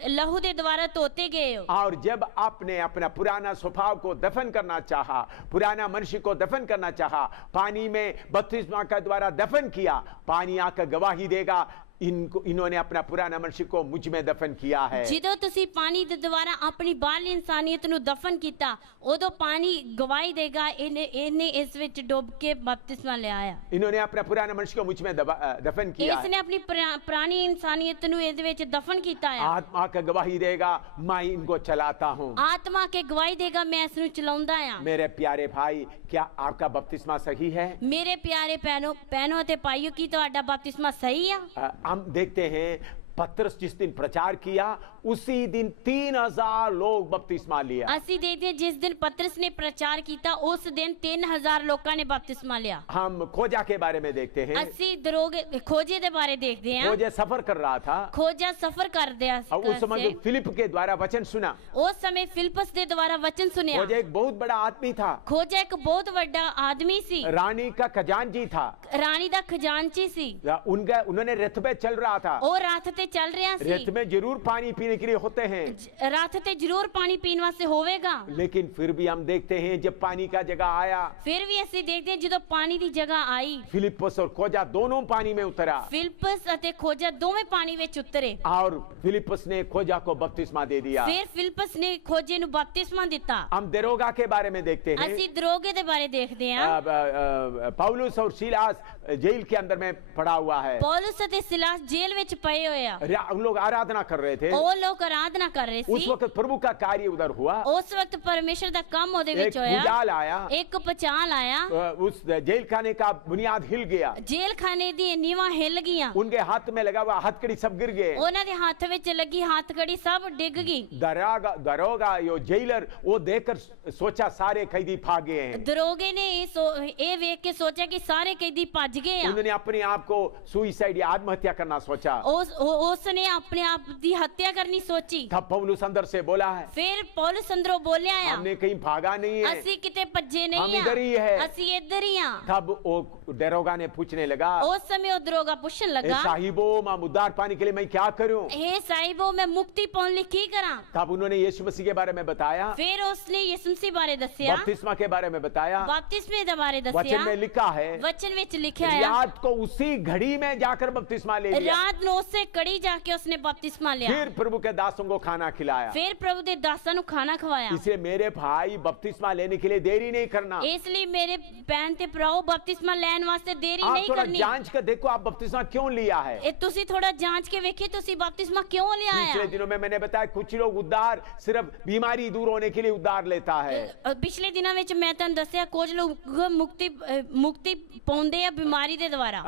लहू ਦੇ द्वारा ਧੋਤੇ गए हो। और जब आपने अपना पुराना स्वभाव को दफन करना चाहा, पुराना मनुष्य को दफन करना चाहा, पानी में बपतिस्मा का द्वारा दफन किया, पानी आकर गवाही देगा, इन्होंने अपना पुराना मनुष्य को मुझ में दफन किया है। ਜਦੋਂ ਤੁਸੀਂ ਪਾਣੀ ਦੇ ਦੁਆਰਾ ਆਪਣੀ ਬਾਹਰਲੀ ਇਨਸਾਨੀਅਤ ਨੂੰ ਦਫਨ ਕੀਤਾ, ਉਦੋਂ ਪਾਣੀ ਗਵਾਹੀ ਦੇਗਾ, ਇਹਨੇ ਇਸ ਵਿੱਚ ਡੁੱਬ ਕੇ ਬਪਤਿਸਮਾ ਲਿਆ ਆ। इन्होंने अपना पुराना मनुष्य को मुझ में दफन किया है। ਇਸਨੇ ਆਪਣੀ ਪੁਰਾਣੀ ਇਨਸਾਨੀਅਤ ਨੂੰ ਇਹਦੇ ਵਿੱਚ ਦਫਨ ਕੀਤਾ ਆ। आत्मा का गवाही देगा, मैं इनको चलाता हूँ। ਆਤਮਾ ਕੇ ਗਵਾਹੀ ਦੇਗਾ, ਮੈਂ ਇਸ ਨੂੰ ਚਲਾਉਂਦਾ ਆ। मेरे प्यारे भाई, क्या आपका बपतिस्मा सही है? ਮੇਰੇ ਪਿਆਰੇ ਭੈਣੋ ਅਤੇ ਭਾਈਓ, ਕੀ ਤੁਹਾਡਾ ਬਪਤਿਸਮਾ ਸਹੀ ਆ? हम देखते हैं पतरस जिस दिन प्रचार किया, उसी दिन 3000 लोग बपतिस्मा लिया। ਅਸੀਂ ਦੇਖਦੇ ਹਾਂ ਜਿਸ ਦਿਨ ਪਤਰਸ ਨੇ ਪ੍ਰਚਾਰ ਕੀਤਾ, ਉਸ ਦਿਨ 3000 ਲੋਕਾਂ ਨੇ ਬਪਤਿਸਮਾ ਲਿਆ। हम खोजा के बारे में देखते हैं। ਅਸੀਂ ਖੋਜੇ ਦੇ ਬਾਰੇ ਦੇਖਦੇ ਹਾਂ। खोजा सफर कर रहा था, ਖੋਜਾ ਸਫਰ ਕਰਦਿਆ और उस समय जो फिलिप के द्वारा वचन सुना, ਉਸ ਸਮੇਂ ਫਿਲਿਪਸ ਦੇ ਦੁਆਰਾ ਵਚਨ ਸੁਨਿਆ। खोजा एक बहुत बड़ा आदमी था, ਖੋਜਾ ਇੱਕ ਬਹੁਤ ਵੱਡਾ ਆਦਮੀ ਸੀ, रानी का खजानची था। ਰਾਣੀ ਦਾ ਖਜ਼ਾਨਚੀ ਸੀ। उन्होंने रथ पे चल रहा था। ਉਹ ਰੱਥ ਤੇ ਚੱਲ ਰਿਹਾ ਸੀ। रथ में जरूर पानी पीने के लिए होते हैं, ਰੱਥ ਤੇ ਜ਼ਰੂਰ ਪਾਣੀ ਪੀਣ ਵਾਸਤੇ ਹੋਵੇਗਾ। लेकिन फिर भी हम देखते हैं जब पानी का जगह आया, ਫਿਰ ਵੀ ਅਸੀਂ ਦੇਖਦੇ ਹਾਂ ਜਦੋਂ ਪਾਣੀ ਦੀ ਜਗ੍ਹਾ ਆਈ, फिलिपस और खोजा दोनों पानी में उतरा, ਫਿਲਿਪਸ ਅਤੇ ਖੋਜਾ ਦੋਵੇਂ ਪਾਣੀ ਵਿੱਚ ਉਤਰੇ। और फिलिपस ने खोजा को बपतिस्मा दे दिया। ਫਿਰ ਫਿਲਿਪਸ ਨੇ ਖੋਜੇ ਨੂੰ ਬਪਤਿਸਮਾ ਦਿੱਤਾ। हम दरोगा के बारे में देखते हैं। ਅਸੀਂ ਦਰੋਗੇ ਦੇ ਬਾਰੇ ਦੇਖਦੇ ਹਾਂ। पौलुस और सिलास जेल के अंदर में पड़ा हुआ है। ਪੌਲਸ ਅਤੇ ਸਿਲਾਸ ਜੇਲ੍ਹ ਵਿੱਚ ਪਏ ਹੋਏ ਆ। हम लोग आराधना कर रहे थे। ਉਹ ਲੋਕ ਆਰਾਧਨਾ ਕਰ ਰਹੇ उस ਸੀ। वक्त प्रभु का कार्य उधर हुआ। ਉਸ ਵਕਤ ਪਰਮੇਸ਼ਰ ਦਾ ਕੰਮ ਉਹਦੇ एक ਵਿੱਚ ਹੋਇਆ। भूचाल आया, ਇੱਕ ਪਚਾਲ ਆਇਆ। उस जेल खाने का बुनियाद हिल गया, ਜੇਲ੍ਹ ਖਾਨੇ ਦੀ ਨੀਵਾਂ ਹਿੱਲ ਗਈਆਂ। उनके हाथ में लगा हुआ हथकड़ी सब गिर गए। ਉਹਨਾਂ ਦੇ ਹੱਥ ਵਿੱਚ ਲੱਗੀ ਹੱਥਕੜੀ ਸਭ ਡਿੱਗ गई। दरोगा यो जेलर वो देखकर सोचा सारे कैदी भागे हैं। दरोगे ने ये ਵੇਖ ਕੇ ਸੋਚਿਆ ਕਿ ਸਾਰੇ ਕੈਦੀ ਭੱਜ ਗਏ ਆ। उन्होंने अपने आप को सुसाइड या आत्महत्या करना सोचा। उसने अपने आप की हत्या करनी सोची। तब पौलुस अंदर से बोला है, फिर पौलुस अंदरों बोलिया आ, हमने कहीं भागा नहीं है, असी किते भज्जे नहीं हम इधर ही है, असी इधर ही आ। तब वो दरोगा ने पूछने लगा, उस समय वो दरोगा पूछने लगा, साहिबो मैं उद्धार पाने के लिए मैं क्या करूं? हे साहिबो मैं मुक्ति पाने लिए की करा? तब उन्होंने यीशु मसीह के बारे में बताया, फिर उसने यीशु मसीह बारे दसिया, बपतिस्मा के बारे में बताया, बपतिस्मे के बारे दसिया। वचन में लिखा है, वचन में लिखा है, रात को उसी घड़ी में जाकर बपतिस्मा ले लिया। रात नो उससे गड़ी जाके उसने बपतिस्मा लिया। फिर प्रभु के दासों को खाना खिलाया। फिर प्रभु दे दासां नूं खाना खवाया। इसलिए मेरे भाई बपतिस्मा लेने के लिए देरी नहीं करना। इसलिए मेरे भैन ते भराओ बपतिस्मा लैण वास्ते देरी आप नहीं थोड़ा करनी। जांच कर देखो आप बपतिस्मा क्यों लिया है। ए तुसी थोड़ा जांच के वेखिए तुसी बपतिस्मा क्यों लिया पिछले है। दिनों में मैंने बताया कुछ लोग उद्धार सिर्फ बीमारी दूर होने के लिए उद्धार लेता है। पिछले दिनों ਵਿੱਚ मैं ਤੁਹਾਨੂੰ ਦੱਸਿਆ ਕੁਝ ਲੋਕ मुक्ति पाਉਂਦੇ ਆ बीमारी ਦੇ द्वारा।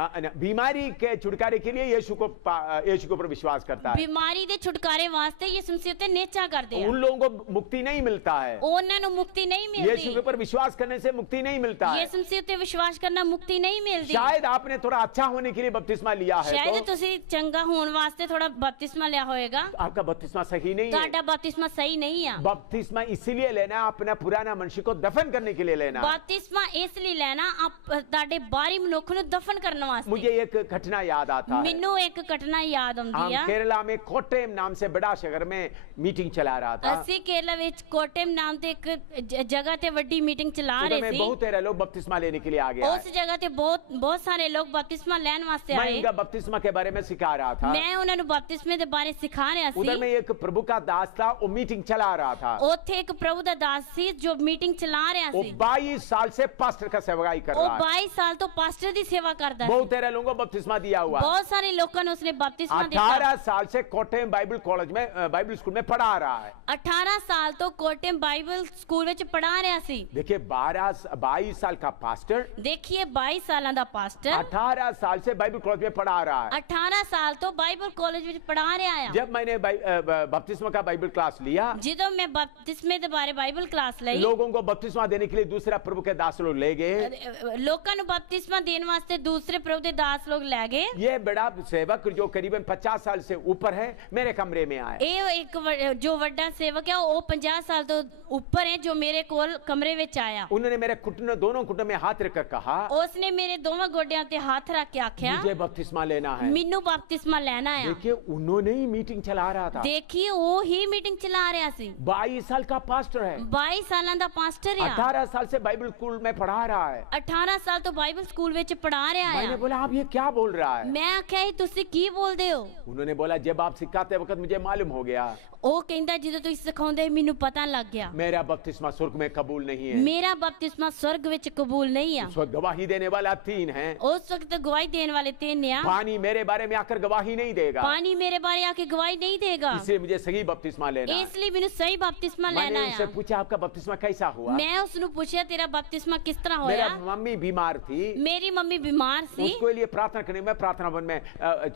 बीमारी के छुटकारे के लिए यीशु के ऊपर विश्वास करता है। बीमारी ਦੇ छुटकारे वास्ते यीशु मसीह ਤੇ नेचा ਕਰਦੇ ਆ। उन लोगों को मुक्ति नहीं मिलता है। ਉਹਨਾਂ ਨੂੰ मुक्ति नहीं यीशु के मिलती। ऊपर विश्वास करने से मुक्ति नहीं मिलता है। यीशु मसीह ਤੇ विश्वास करना मुक्ति नहीं मिलती। शायद आपने थोड़ा अच्छा होने के लिए बपतिस्मा लिया है शायद तो ਤੁਸੀਂ ਚੰਗਾ ਹੋਣ ਵਾਸਤੇ ਥੋੜਾ ਬਪਤਿਸਮਾ ਲਿਆ ਹੋਵੇਗਾ। आपका बपतिस्मा सही नहीं है। ਤੁਹਾਡਾ ਬਪਤਿਸਮਾ ਸਹੀ नहीं ਆ। बपतिस्मा इसीलिए लेना है अपना पुराना मनुष्य को दफन करने के लिए लेना है। बपतिस्मा इसलिए लेना आप ਤੁਹਾਡੇ ਬਾਹਰੀ ਮਨੁੱਖ ਨੂੰ ਦਫਨ ਕਰਨ ਵਾਸਤੇ। मुझे एक घटना याद आता है। ਮੈਨੂੰ ਇੱਕ ਘਟਨਾ ਯਾਦ हम ਆਉਂਦੀ ਆ। केरला में कोट्टेम नाम से बड़ा शहर में मीटिंग चला रहा था। ਅਸੀਂ ਕੇਰਲਾ ਵਿੱਚ ਕੋਟੇਮ ਨਾਮ ਤੇ ਇੱਕ ਜਗ੍ਹਾ ਤੇ ਵੱਡੀ ਮੀਟਿੰਗ ਚਲਾ उधर ਰਹੇ में ਸੀ। बहुत सारे लोग बपतिस्मा लेने के लिए आ गए। ਉਸ ਜਗ੍ਹਾ ਤੇ ਬਹੁਤ ਸਾਰੇ ਲੋਕ ਬਪਤਿਸਮਾ ਲੈਣ ਵਾਸਤੇ मैं ਆਏ। इनका बपतिस्मा के बारे में सिखा रहा था। ਮੈਂ ਉਹਨਾਂ ਨੂੰ ਬਪਤਿਸਮੇ ਦੇ ਬਾਰੇ ਸਿਖਾ ਰਿਹਾ उधर में ਸੀ। एक प्रभु का दास था वो मीटिंग चला रहा था। ਉੱਥੇ ਇੱਕ ਪ੍ਰਭੂ ਦਾ ਦਾਸ ਸੀ ਜੋ ਮੀਟਿੰਗ ਚਲਾ ਰਿਹਾ वो ਸੀ। 22 साल से पास्टर का सेवकाई कर ਉਹ रहा है। 22 ਸਾਲ ਤੋਂ ਪਾਸਟਰ ਦੀ ਸੇਵਾ ਕਰਦਾ ਸੀ। बहुत सारे लोगों को बपतिस्मा दिया हुआ है। बहुत सारे लोगों ने उसने बपतिस्मा दिया। 18 साल से कोट्टेम बाइबल कॉलेज में बाइबल स्कूल में पढ़ा रहा है। 18 साल तो कोटेम बाइबल स्कूल ਵਿੱਚ ਪੜਾ ਰਿਹਾ ਸੀ। देखिए 22 साल का पास्टर देखिए 22 ਸਾਲਾਂ ਦਾ ਪਾਸਟਰ 18 साल से बाइबल कॉलेज में पढ़ा रहा है। 18 ਸਾਲ ਤੋਂ ਬਾਈਬਲ ਕਾਲਜ ਵਿੱਚ ਪੜਾ ਰਿਹਾ ਆ। जब मैंने बपतिस्मा का बाइबल क्लास लिया ਜਦੋਂ ਮੈਂ ਬਪਤਿਸਮੇ ਦੇ ਬਾਰੇ ਬਾਈਬਲ ਕਲਾਸ ਲਈ लोगों को बपतिस्मा देने के लिए दूसरा प्रभु के दास लोग ले गए। ਲੋਕਾਂ ਨੂੰ ਬਪਤਿਸਮਾ ਦੇਣ ਵਾਸਤੇ ਦੂਸਰੇ ਪ੍ਰਭੂ ਦੇ ਦਾਸ ਲੋਕ ਲੈ ਗਏ। ये बड़ा सेवक जो करीबन 50 साल से ऊपर है मेरे कमरे में आए। ਇਹ ਇੱਕ ਜੋ ਵੱਡਾ ਸੇਵਕ ਹੈ ਉਹ 50 ਸਾਲ ਤੋਂ ਉੱਪਰ ਹੈ ਜੋ ਮੇਰੇ ਕੋਲ ਕਮਰੇ ਵਿੱਚ ਆਇਆ। उन्होंने मेरे घुटनों दोनों घुटनों में हाथ रखकर कहा ਉਸਨੇ ਮੇਰੇ ਦੋਵਾਂ ਗੋਡਿਆਂ ਤੇ ਹੱਥ ਰੱਖ ਕੇ ਆਖਿਆ मुझे बपतिस्मा लेना है। ਮੈਨੂੰ ਬਪਤਿਸਮਾ ਲੈਣਾ ਆ। देखिए उन्होंने ही मीटिंग चला रहा था। देखिए ਉਹ ਹੀ ਮੀਟਿੰਗ ਚਲਾ ਰਿਹਾ ਸੀ। 22 साल का पास्टर है। 22 ਸਾਲਾਂ ਦਾ ਪਾਸਟਰ ਆ। 18 साल से बाइबल स्कूल में पढ़ा रहा है। 18 ਸਾਲ ਤੋਂ ਬਾਈਬਲ ਸਕੂਲ ਵਿੱਚ ਪੜਾ ਰਿਹਾ मैंने ਆ। बोला आप ये क्या बोल रहा है। ਮੈਂ ਆਖਿਆ ਇਹ ਤੁਸੀਂ ਕੀ ਬੋਲਦੇ ਹੋ। उन्होंने बोला जब आप सिखाते वक्त मुझे मालूम हो गया ਉਹ ਕਹਿੰਦਾ ਜਦੋਂ ਤੁਸੀਂ ਸਿਖਾਉਂਦੇ ਮੈਨੂੰ ਪਤਾ ਲੱਗ ਗਿਆ मेरा बपतिस्मा स्वर्ग में कबूल नहीं है। ਮੇਰਾ ਬਪਤਿਸਮਾ स्वर्ग ਵਿੱਚ ਕਬੂਲ ਨਹੀਂ ਆ। उस वक्त गवाही देने वाला 3 है। ਉਸ ਵਕਤ ਗਵਾਹੀ ਦੇਣ ਵਾਲੇ 3 ਆ। पानी मेरे बारे में आकर गवाही नहीं देगा। ਪਾਣੀ ਮੇਰੇ ਬਾਰੇ ਆ ਕੇ ਗਵਾਹੀ नहीं देगा। इसलिए मुझे सही बपतिस्मा लेना है। ਇਸ ਲਈ ਮੈਨੂੰ ਸਹੀ ਬਪਤਿਸਮਾ मैंने ਲੈਣਾ उससे ਆ। पूछा आपका बपतिस्मा कैसा हुआ। ਮੈਂ ਉਸ ਨੂੰ ਪੁੱਛਿਆ ਤੇਰਾ ਬਪਤਿਸਮਾ ਕਿਸ ਤਰ੍ਹਾਂ मेरा ਹੋਇਆ। मम्मी बीमार थी। ਮੇਰੀ ਮੰਮੀ ਬਿਮਾਰ ਸੀ। उसके लिए प्रार्थना करने में प्रार्थना वन में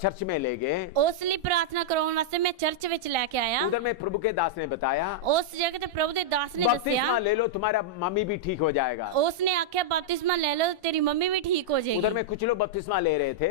चर्च में ले गए। ਉਸ ਲਈ ਪ੍ਰਾਰਥਨਾ ਕਰਾਉਣ ਵਾਸਤੇ ਮੈਂ ਚਰਚ ਵਿੱਚ ਲੈ ਕੇ ਆਇਆ। उधर में प्रभु के दास ने बताया ਉਸ ਜਗ੍ਹਾ ਤੇ ਪ੍ਰਭੂ ਦੇ ਦਾਸ ਨੇ ਦੱਸਿਆ बपतिस्मा ले लो तुम्हारा मम्मी भी ठीक हो जाएगा। ਉਸਨੇ ਆਖਿਆ ਬਪਤਿਸਮਾ ਲੈ ਲਓ ਤੇਰੀ ਮੰਮੀ ਵੀ ਠੀਕ ਹੋ उधर ਜਾਏਗੀ। में कुछ लोग बपतिस्मा ले रहे थे।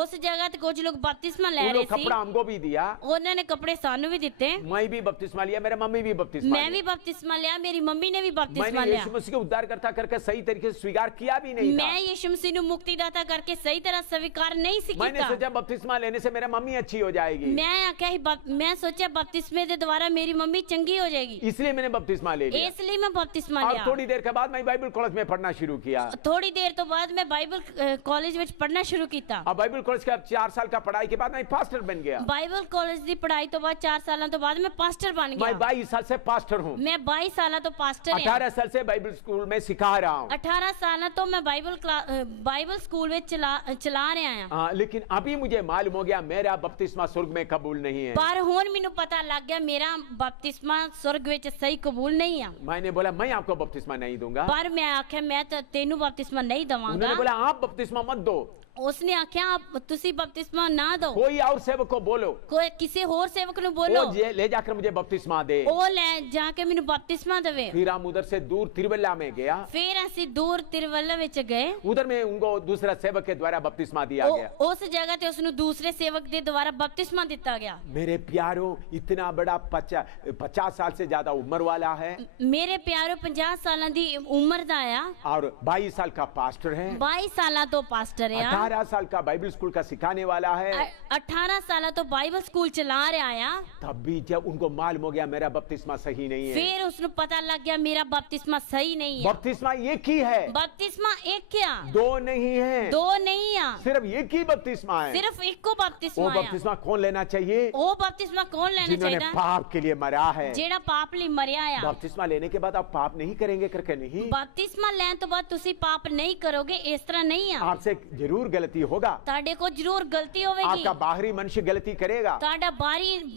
ਉਸ ਜਗ੍ਹਾ ਤੇ ਕੁਝ ਲੋਕ ਬਪਤਿਸਮਾ ਲੈ उन ਰਹੇ लोग ਸੀ। कपड़ा हमको भी दिया। ਉਹਨਾਂ ਨੇ ਕੱਪੜੇ ਸਾਨੂੰ ਵੀ ਦਿੱਤੇ। मैं भी बपतिस्मा लिया मेरा मम्मी भी बपतिस्मा ਮੈਂ ਵੀ लिया। बपतिस्मा लिया मेरी मम्मी ने भी बपतिस्मा मैंने लिया। यीशु मसीह को उद्धारकर्ता करके सही तरीके से स्वीकार किया भी नहीं था। मैं यीशु मसीह ਨੂੰ ਮੁਕਤੀਦਾਤਾ ਕਰਕੇ ਸਹੀ ਤਰ੍ਹਾਂ ਸਵੀਕਾਰ ਨਹੀਂ ਸੀ मैंने ਕੀਤਾ। सोचा बपतिस्मा लेने से मेरा मम्मी अच्छी हो जाएगी। ਮੈਂ ਆਖਿਆ ਸੀ ਮੈਂ ਸੋਚਿਆ ਬਪਤਿਸਮੇ ਦੇ ਦੁਆਰਾ ਮੇਰੀ ਮੰਮੀ ਚੰਗੀ ਹੋ ਜਾਏਗੀ। इसलिए मैंने बपतिस्मा ले लिया। ਇਸ ਲਈ ਮੈਂ ਬਪਤਿਸਮਾ और ਲਿਆ। थोड़ी देर के बाद मैं बाइबल कॉलेज में पढ़ना शुरू किया। ਥੋੜੀ ਦੇਰ ਤੋਂ ਬਾਅਦ ਮੈਂ ਬਾਈਬਲ ਕਾਲਜ ਵਿੱਚ ਪੜ੍ਹਨਾ ਸ਼ੁਰੂ ਕੀਤਾ। और बाइबल कॉलेज का 4 साल का पढ़ाई के बाद मैं पास्टर बन गया। ਬਾਈਬਲ ਕਾਲਜ ਦੀ ਪੜ੍ਹਾਈ ਤੋਂ ਬਾਅਦ 4 ਸਾਲਾਂ ਤੋਂ ਬਾਅਦ ਮੈਂ ਪਾਸਟਰ ਬਣ मैं ਗਿਆ। 22 साल से पास्टर हूँ। मैं 22 ਸਾਲਾਂ ਤੋਂ ਪਾਸਟਰ ਹਾਂ। 18 साल से बाइबल स्कूल में सिखा रहा हूँ। 18 ਸਾਲਾਂ ਤੋਂ ਮੈਂ ਬਾਈਬਲ ਸਕੂਲ ਵਿੱਚ ਚਲਾ ਰਿਹਾ ਹਾਂ। लेकिन अभी मुझे मालूम हो गया मेरा बपतिस्मा स्वर्ग में कबूल नहीं है। ਪਰ ਹੁਣ ਮੈਨੂੰ पता लग गया मेरा बपतिस्मा स्वर्ग ਵਿੱਚ सही कबूल नहीं है। मैंने बोला मैं आपको बपतिस्मा नहीं दूंगा। पर मैं आख्या मैं तो तेनू बपतिस्मा नहीं दवांगा। उन्होंने बोला आप बपतिस्मा मत दो। उसने आख्या आप तुसी बपतिस्मा ना दो। कोई और सेवक को बोलो। कोई किसी और सेवक नु बोलो। वो ले जाकर मुझे बपतिस्मा दे। ओ ले जाके मेनू बपतिस्मा देवे। फिर हम उधर से दूर तिरुवल्ला में गया। फिर ਅਸੀਂ दूर तिरुवल्ला ਵਿੱਚ गए। उधर में उनको दूसरा सेवक के द्वारा बपतिस्मा दिया गया। उस जगह ਤੇ ਉਸਨੂੰ दूसरे सेवक ਦੇ द्वारा बपतिस्मा ਦਿੱਤਾ ਗਿਆ। मेरे प्यारों इतना बड़ा 50 साल से ज्यादा उम्र वाला है। मेरे प्यारो 50 ਸਾਲਾਂ ਦੀ ਉਮਰ ਦਾ ਆ। और 22 साल का पास्टर है। 22 ਸਾਲਾਂ ਤੋਂ ਪਾਸਟਰ ਆ। 18 साल का बाइबल स्कूल का सिखाने वाला है, 18 साल तो बाइबल स्कूल चला रहा आ, तब भी जब उनको मालूम हो गया मेरा बपतिस्मा सही नहीं है, फिर उसनु पता लग गया मेरा बपतिस्मा सही नहीं है। बपतिस्मा एक ही है, बपतिस्मा एक क्या, दो नहीं है, दो नहीं आ, सिर्फ एक ही बपतिस्मा है। सिर्फ एक को वो बपतिस्मा आ। बपतिस्मा कौन लेना चाहिए? वो बपतिस्मा कौन लेना जिन्होंने चाहिए? पाप के लिए मरा है। जेड़ा पाप ਲਈ मरिया आ। बपतिस्मा लेने के बाद आप पाप नहीं करेंगे करके नहीं, बपतिस्मा ਲੈਣ ਤੋਂ ਬਾਅਦ ਤੁਸੀਂ ਪਾਪ ਨਹੀਂ ਕਰੋਗੇ, ਇਸ ਤਰ੍ਹਾਂ नहीं ਆ। आपसे जरूर गलती होगा, ਤੁਹਾਡੇ ਕੋਲ ਜ਼ਰੂਰ ਗਲਤੀ ਹੋਵੇਗੀ, आपका बाहरी मनुष्य गलती करेगा, ਤੁਹਾਡਾ